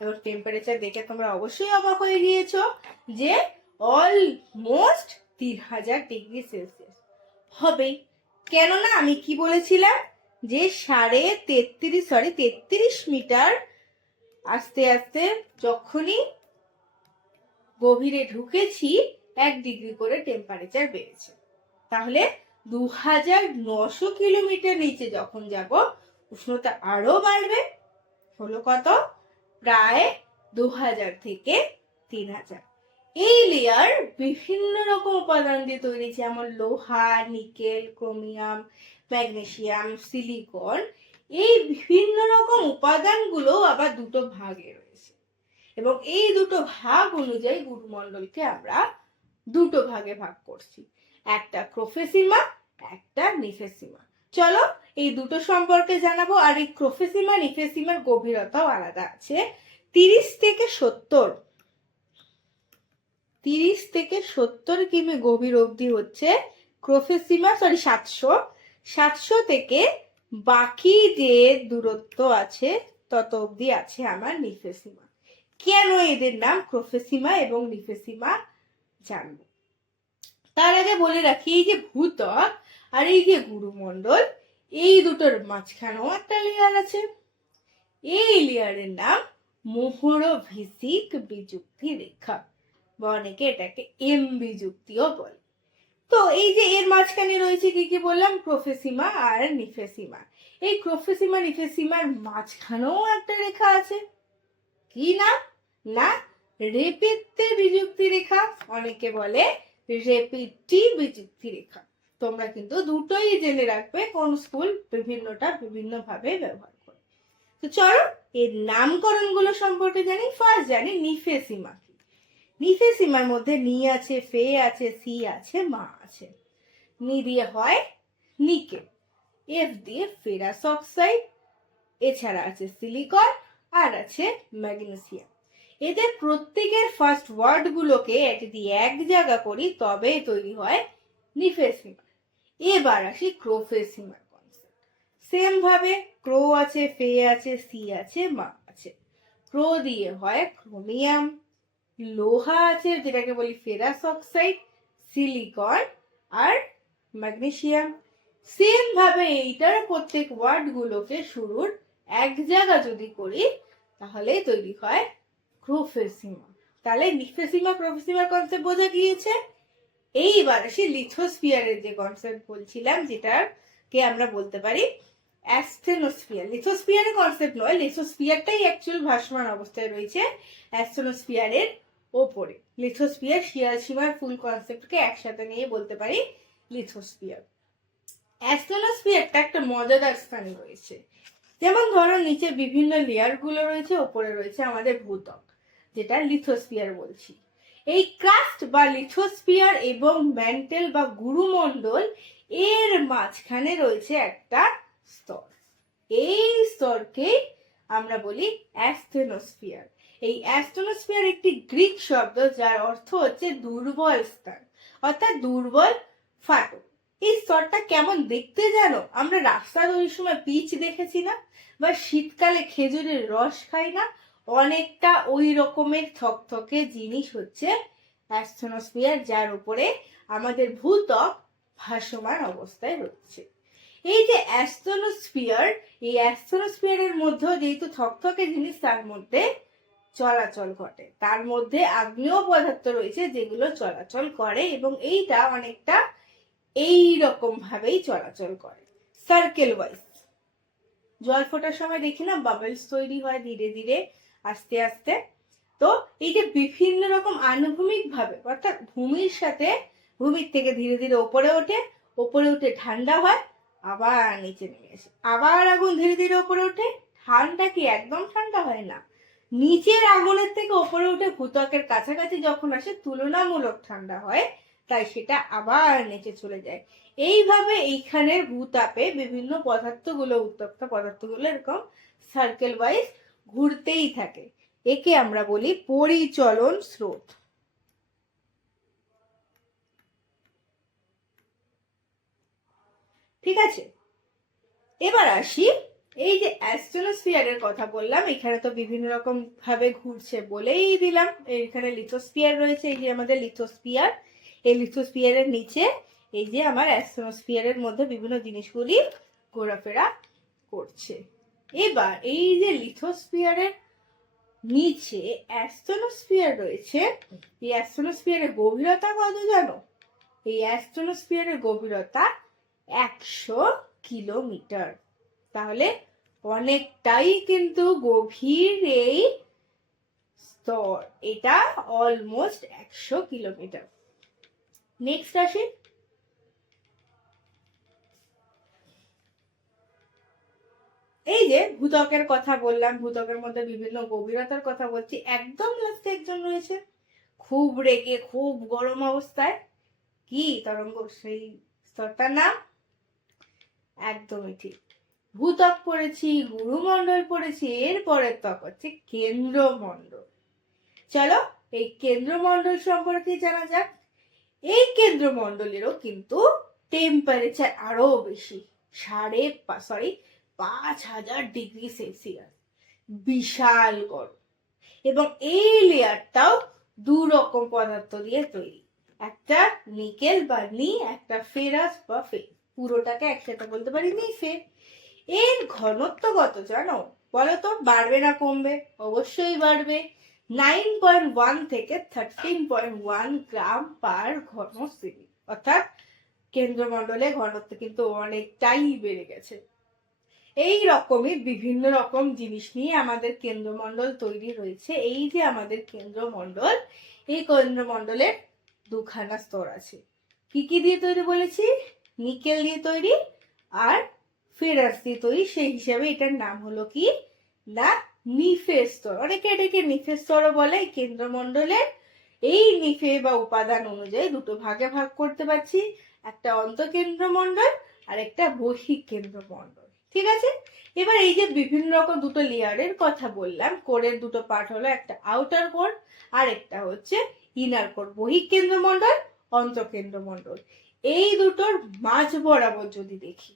এবং টেম্পারেচার দেখে তোমরা অবশ্যই অবাক হয়ে গিয়েছো যে অলমোস্ট 3000 ডিগ্রি সেলসিয়াস হবেই। কেননা আমি কি বলেছিলাম যে 33 মিটার আস্তে আস্তে যখনই গভীরে ঢুকেছি 1 ডিগ্রি করে টেম্পারেচার বেড়েছে। তাহলে 2900 কিলোমিটার নিচে যখন যাব উষ্ণতা আরো বাড়বে, হলো কত? প্রায় 2000 থেকে 3000। এই লেয়ার বিভিন্ন রকম উপাদান দিয়ে তৈরি, যেমন লোহা, নিকেল, ক্রোমিয়াম, ম্যাগনেসিয়াম, সিলিকন। এই বিভিন্ন রকম উপাদানগুলো আবার দুটো ভাগে রয়েছে এবং এই দুটো ভাগ অনুযায়ী গুরুমণ্ডলকে আমরা দুটো ভাগে ভাগ করছি, একটা প্রোফেসিমা, একটা নিফেসিমা। চলো এই দুটো সম্পর্কে জানাবো। আর এই প্রোফেসিমা নিফেসিমার গভীরতাও আলাদা আছে। 30 থেকে 70 কিমি গভীর অবধি হচ্ছে প্রোফেসিমা, 700 থেকে বাকি যে দূরত্ব আছে তত অবধি আছে আমার নিফেসিমা। কেন এদের নাম প্রোফেসিমা এবং নিফেসিমা জানবো। তার আগে বলে রাখি, এই যে ভূত্বক আর এই যে গুরুমণ্ডল, এই দুটোর মাঝখানেও একটা লেয়ার আছে। এই লেয়ারের নাম মোহরভিসিক বিযুক্তি রেখা, বা অনেকে এটাকে এম বিযুক্তিও বলে। তো এই যে এর মাঝখানে রয়েছে কি কি বললাম, প্রোফেসিমা আর নিফেসিমা। এই প্রোফেসিমা নিফেসিমার মাঝখানেও একটা রেখা আছে। কি নাম? না, রেপিত্তে বিযুক্তি রেখা, অনেকে বলে রেপিটি বিযুক্তি রেখা। তোমরা কিন্তু দুটোই জেনে রাখবে, কোন স্কুল বিভিন্নটা বিভিন্ন ভাবে ব্যবহার করে। তো চলো এর নামকরণ গুলো সম্পর্কে জানি। ফার্স্ট জানি নিফেসিমা কি। নিফেসিমার মধ্যে নি আছে, ফে আছে, সি আছে, মা আছে। নি দিয়ে হয় নিকেল, এফ দিয়ে ফেরাস অক্সাইড, এছাড়া আছে সিলিকন আর আছে ম্যাগনেসিয়াম। এদের প্রত্যেকের ফার্স্ট ওয়ার্ড গুলোকে যদি এক জায়গা করি তবে তৈরি হয় নিফেসিমা। এবার আসি ক্রোফেসিমার কনসেপ্ট। সেম ভাবে ক্রো আছে, ফে আছে, সি আছে, মা আছে। ক্রো দিয়ে হয় ক্রোমিয়াম, লোহা আছে যেটাকে বলি ফেরাস অক্সাইড, সিলিকন আর ম্যাগনেসিয়াম। সেম ভাবে এইটার প্রত্যেক ওয়ার্ড গুলোকে শুরুর এক জায়গা যদি করি তাহলে তৈরি হয় ক্রোফেসিমা। তাহলে নিফেসিমা প্রোফেসিমার কনসেপ্ট বোঝা গিয়েছে। এইবার আসি লিথোস্ফিয়ারের যে কনসেপ্ট বলছিলাম, যেটাকে আমরা বলতে পারি অ্যাস্টেনোস্ফিয়ার। লিথোস্ফিয়ারের কনসেপ্ট নয়, লিথোস্ফিয়ারটাই অ্যাকচুয়াল ভাসমান অবস্থায় রয়েছে অ্যাস্টেনোস্ফিয়ারের ওপরে। লিথোস্ফিয়ার শিয়াল সীমার ফুল কনসেপ্টকে একসাথে নিয়ে বলতে পারি লিথোস্ফিয়ার। অ্যাস্টেনোস্ফিয়ারটা একটা মজাদার স্থানে রয়েছে। যেমন ধরো নিচে বিভিন্ন লেয়ার গুলো রয়েছে, ওপরে রয়েছে আমাদের ভূত্বক, যেটা লিথোস্ফিয়ার বলছি। এই ক্রাস্ট বা লিথোস্ফিয়ার এবং ম্যান্টেল বা গুরুমণ্ডল, এর মাঝখানে রয়েছে একটা স্তর। এই স্তরকে আমরা বলি অ্যাস্টেনোস্ফিয়ার। এই অ্যাস্টেনোস্ফিয়ার একটি গ্রিক শব্দ যার অর্থ হচ্ছে দুর্বল স্থান, অর্থাৎ দুর্বল ফাটক। এই স্তরটা কেমন দেখতে জানো? আমরা রাস্তার ওই সময় পিচ দেখেছি না, বা শীতকালে খেজুরের রস খাই না, অনেকটা ওই রকমের থকথকে জিনিস হচ্ছে অ্যাস্টেনোস্ফিয়ার, যার উপরে আমাদের ভূত্বক ভাসমান অবস্থায় রয়েছে। এই যে অ্যাস্টেনোস্ফিয়ার, এই অ্যাস্টেনোস্ফিয়ারের মধ্যে যেহেতু থকথকে জিনিস, তার মধ্যে চলাচল ঘটে। তার মধ্যে আগ্নেয় পদার্থ রয়েছে যেগুলো চলাচল করে এবং এইটা অনেকটা এই রকম ভাবেই চলাচল করে সার্কেল ওয়াইজ। জল ফোটার সময় দেখি না বাবলস তৈরি হয় ধীরে ধীরে আস্তে আস্তে। তো এই যে বিভিন্ন রকম আনুভূমিক ভাবে, অর্থাৎ ভূমির সাথে, ভূমির থেকে ধীরে ধীরে ওপরে ওঠে, ওপরে উঠে ঠান্ডা হয়, আবার নিচে নেমে আসে, আবার আগুন ধীরে ধীরে ওপরে ওঠে। ঠান্ডা কি একদম ঠান্ডা হয় না, নিচের আগুনের থেকে ওপরে উঠে ভূত্বকের কাছাকাছি যখন আসে তুলনামূলক ঠান্ডা হয়, তাই সেটা আবার নিচে চলে যায়। এইভাবে এইখানের ভূতাপে বিভিন্ন পদার্থগুলো, উত্তপ্ত পদার্থগুলো এরকম সার্কেল ওয়াইজ ঘুরতেই থাকে। একে আমরা বলি পরিচলন স্রোত। ঠিক আছে, এবার আসি এই যে অ্যাস্টেনোস্ফিয়ারের কথা বললাম, এখানে তো বিভিন্ন রকম ভাবে ঘুরছে বলেই দিলাম। এখানে লিথোস্ফিয়ার রয়েছে, এই যে আমাদের লিথোস্ফিয়ার, এই লিথোস্ফিয়ারের নিচে এই যে আমার অ্যাস্টেনোস্ফিয়ারের মধ্যে বিভিন্ন জিনিসগুলি ঘোরাফেরা করছে। এবার এই যে লিথোস্ফিয়ারের নিচে অ্যাস্টেনোস্ফিয়ার রয়েছে, এই অ্যাস্টেনোস্ফিয়ারের গভীরতা কত জানো? এই অ্যাস্ট্রোস্ফিয়ারের গভীরতা 100 কিলোমিটার। তাহলে অনেকটাই কিন্তু গভীর এই স্তর, এটা অলমোস্ট 100 কিলোমিটার। নেক্সট আসি, এই যে ভূত্বকের কথা বললাম, ভূত্বকের মধ্যে বিভিন্ন গভীরতার কথা বলছি, একদম লাস্টে একজন রয়েছে খুব রেগে খুব গরম অবস্থায়, কি তরঙ্গ, সেই স্তরটার নাম একদমই ঠিক ভূত্বক পড়েছি, গুরুমণ্ডল পড়েছি, এরপরের ত্বক হচ্ছে কেন্দ্রমণ্ডল। চলো এই কেন্দ্রমণ্ডল সম্পর্কে জানা যাক। এই কেন্দ্রমণ্ডলেরও কিন্তু টেম্পারেচার আরো বেশি, 5000 ডিগ্রি সেলসিয়াস, বিশাল গরম। এবং এই লেয়ারটাও 2 রকম পদার্থ দিয়ে তৈরি, একটা নিকেল বা নি, একটা ফেরাস বা ফে, পুরোটাকে একসাথে বলতে পারি নিফে। এর ঘনত্ব কত জানো বলো তো, বাড়বে না কমবে? অবশ্যই বাড়বে, 9.1 থেকে 13.1 গ্রাম পার ঘন সেমি, অর্থাৎ কেন্দ্রমণ্ডলে ঘনত্ব কিন্তু অনেকটাই বেড়ে গেছে। এই রকমই বিভিন্ন রকম জিনিস নিয়ে আমাদের কেন্দ্রমণ্ডল তৈরি হয়েছে। এই যে আমাদের কেন্দ্রমণ্ডল, এই কেন্দ্রমণ্ডলের 2খানা স্তর আছে। কি কি দিয়ে তৈরি বলেছি? নিকেল দিয়ে তৈরি আর ফেরাস দিয়ে তৈরি, সেই হিসাবে এটার নাম হলো কি না নিফের স্তর। অনেকে এটাকে নিফের স্তরও বলে। কেন্দ্রমণ্ডলের এই নিফে বা উপাদান অনুযায়ী 2 ভাগে ভাগ করতে পারছি, একটা অন্তঃকেন্দ্রমণ্ডল আর একটা বহিঃকেন্দ্রমণ্ডল। ঠিক আছে, এবার এই যে বিভিন্ন রকম 2 লেয়ারের কথা বললাম, কোরের 2 পার্ট হলো, একটা আউটার কোর আর একটা হচ্ছে ইনার কোর, বহিঃকেন্দ্রমণ্ডল অন্তঃকেন্দ্রমণ্ডল। এই দুটোর মাঝ বরাবর যদি দেখি,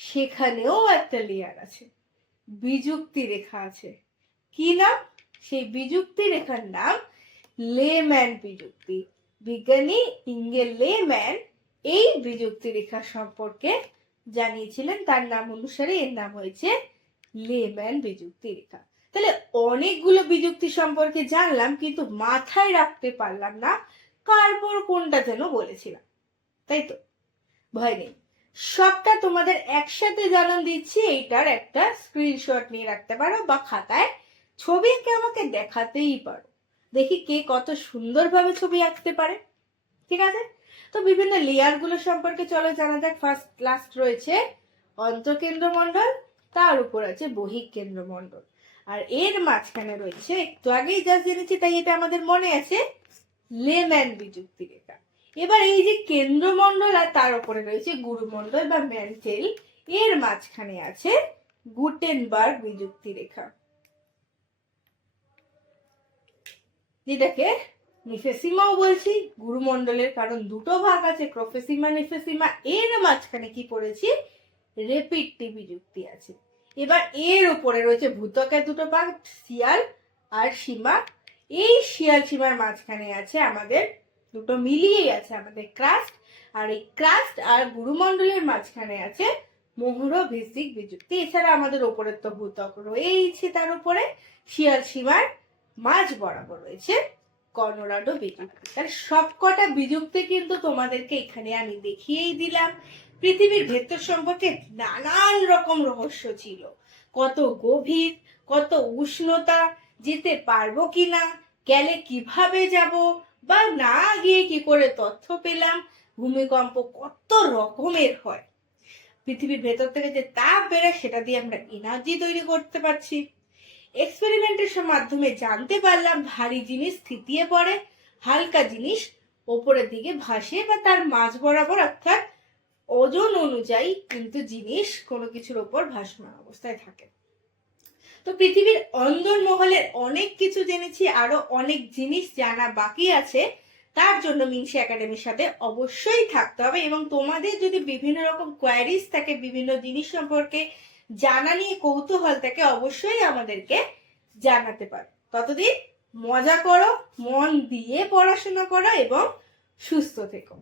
সেখানেও একটা লেয়ার আছে, বিযুক্তি রেখা আছে। কি নাম? সেই বিযুক্তি রেখার নাম লেম্যান বিযুক্তি। বিজ্ঞানী ইঙ্গেল লেম্যান এই বিযুক্তি রেখা সম্পর্কে জানিয়েছিলেন, তার নাম অনুসারে এর নাম হয়েছে লেম্যান বিযুক্তি রেখা। তাহলে অনেকগুলো বিযুক্তি সম্পর্কে জানলাম, কিন্তু মাথায় রাখতে পারলাম না কার পর কোনটা যেন বলেছিলাম, তাই তো? ভয় নেই, সবটা তোমাদের একসাথে জানান দিচ্ছি। এইটার একটা স্ক্রিনশট নিয়ে রাখতে পারো বা খাতায় ছবি এঁকে আমাকে দেখাতেই পারো, দেখি কে কত সুন্দরভাবে ছবি আঁকতে পারে। ঠিক আছে, তো বিভিন্ন লেয়ার গুলো সম্পর্কে চলো জানা যাক। ফার্স্ট লাস্ট রয়েছে অন্তঃকেন্দ্রমণ্ডল, তার উপর আছে বহিঃকেন্দ্রমণ্ডল, আর এর মাঝখানে রয়েছে, একটু আগেই যা জেনেছি তাই এটা আমাদের মনে আছে, লেম্যান বিযুক্তি রেখা। এবার এই যে কেন্দ্রমণ্ডল আর তার উপরে রয়েছে গুরুমণ্ডল বা ম্যান্টেল, এর মাঝখানে আছে গুটেনবার্গ বিযুক্তি রেখা, যেটাকে নিফেসিমাও বলছি। গুরুমণ্ডলের কারণ 2 ভাগ আছে, ক্রোফেসিমা নিফেসিমা। এর মাঝখানে কি পড়েছি? রেপিডটি বিযুক্তি আছে। এবার এর উপরে রয়েছে ভূত্বকের 2 ভাগ, শিয়াল আর সীমা। এই শিয়াল সীমার মাঝখানে আছে আমাদের 2 মিলিয়েই আছে আমাদের ক্রাস্ট, আর এই ক্রাস্ট আর গুরুমণ্ডলের মাঝখানে আছে মোহরভিসিক বিযুক্তি। এছাড়া আমাদের ওপরের তো ভূত্বক রয়েছে, তার উপরে শিয়াল সীমার মাঝ বরাবর রয়েছে কর্নোরাডো বিযুক্তি। তাহলে সবকটা বিযুক্তি কিন্তু তোমাদেরকে এখানে আমি দেখিয়েই দিলাম। পৃথিবীর ভেতর সম্পর্কে নানান রকম রহস্য ছিল, কত গভীর, কত উষ্ণতা, যেতে পারবো কিনা, গেলে কিভাবে যাব, বা না গিয়ে কি করে তথ্য পেলাম, ভূমিকম্প কত রকমের হয়, পৃথিবীর ভেতর থেকে যে তাপ বেরোয় সেটা দিয়ে আমরা এনার্জি তৈরি করতে পারছি। এক্সপেরিমেন্টের মাধ্যমে জানতে পারলাম ভারী জিনিস থিতিয়ে পড়ে, হালকা জিনিস ওপরের দিকে ভাসে বা তার মাঝ বরাবর, অর্থাৎ ওজন অনুযায়ী কিন্তু জিনিস কোনো কিছুর ওপর ভাসমান অবস্থায় থাকে। তো পৃথিবীর অন্দরমহলের অনেক কিছু জেনেছি, আরো অনেক জিনিস জানা বাকি আছে। তার জন্য মিনসি একাডেমির সাথে অবশ্যই থাকতে হবে, এবং তোমাদের যদি বিভিন্ন রকম কোয়ারিজ থাকে, বিভিন্ন জিনিস সম্পর্কে জানা নিয়ে কৌতূহল থাকে, অবশ্যই আমাদেরকে জানাতে পারো। ততদিন মজা করো, মন দিয়ে পড়াশোনা করো এবং সুস্থ থেকো।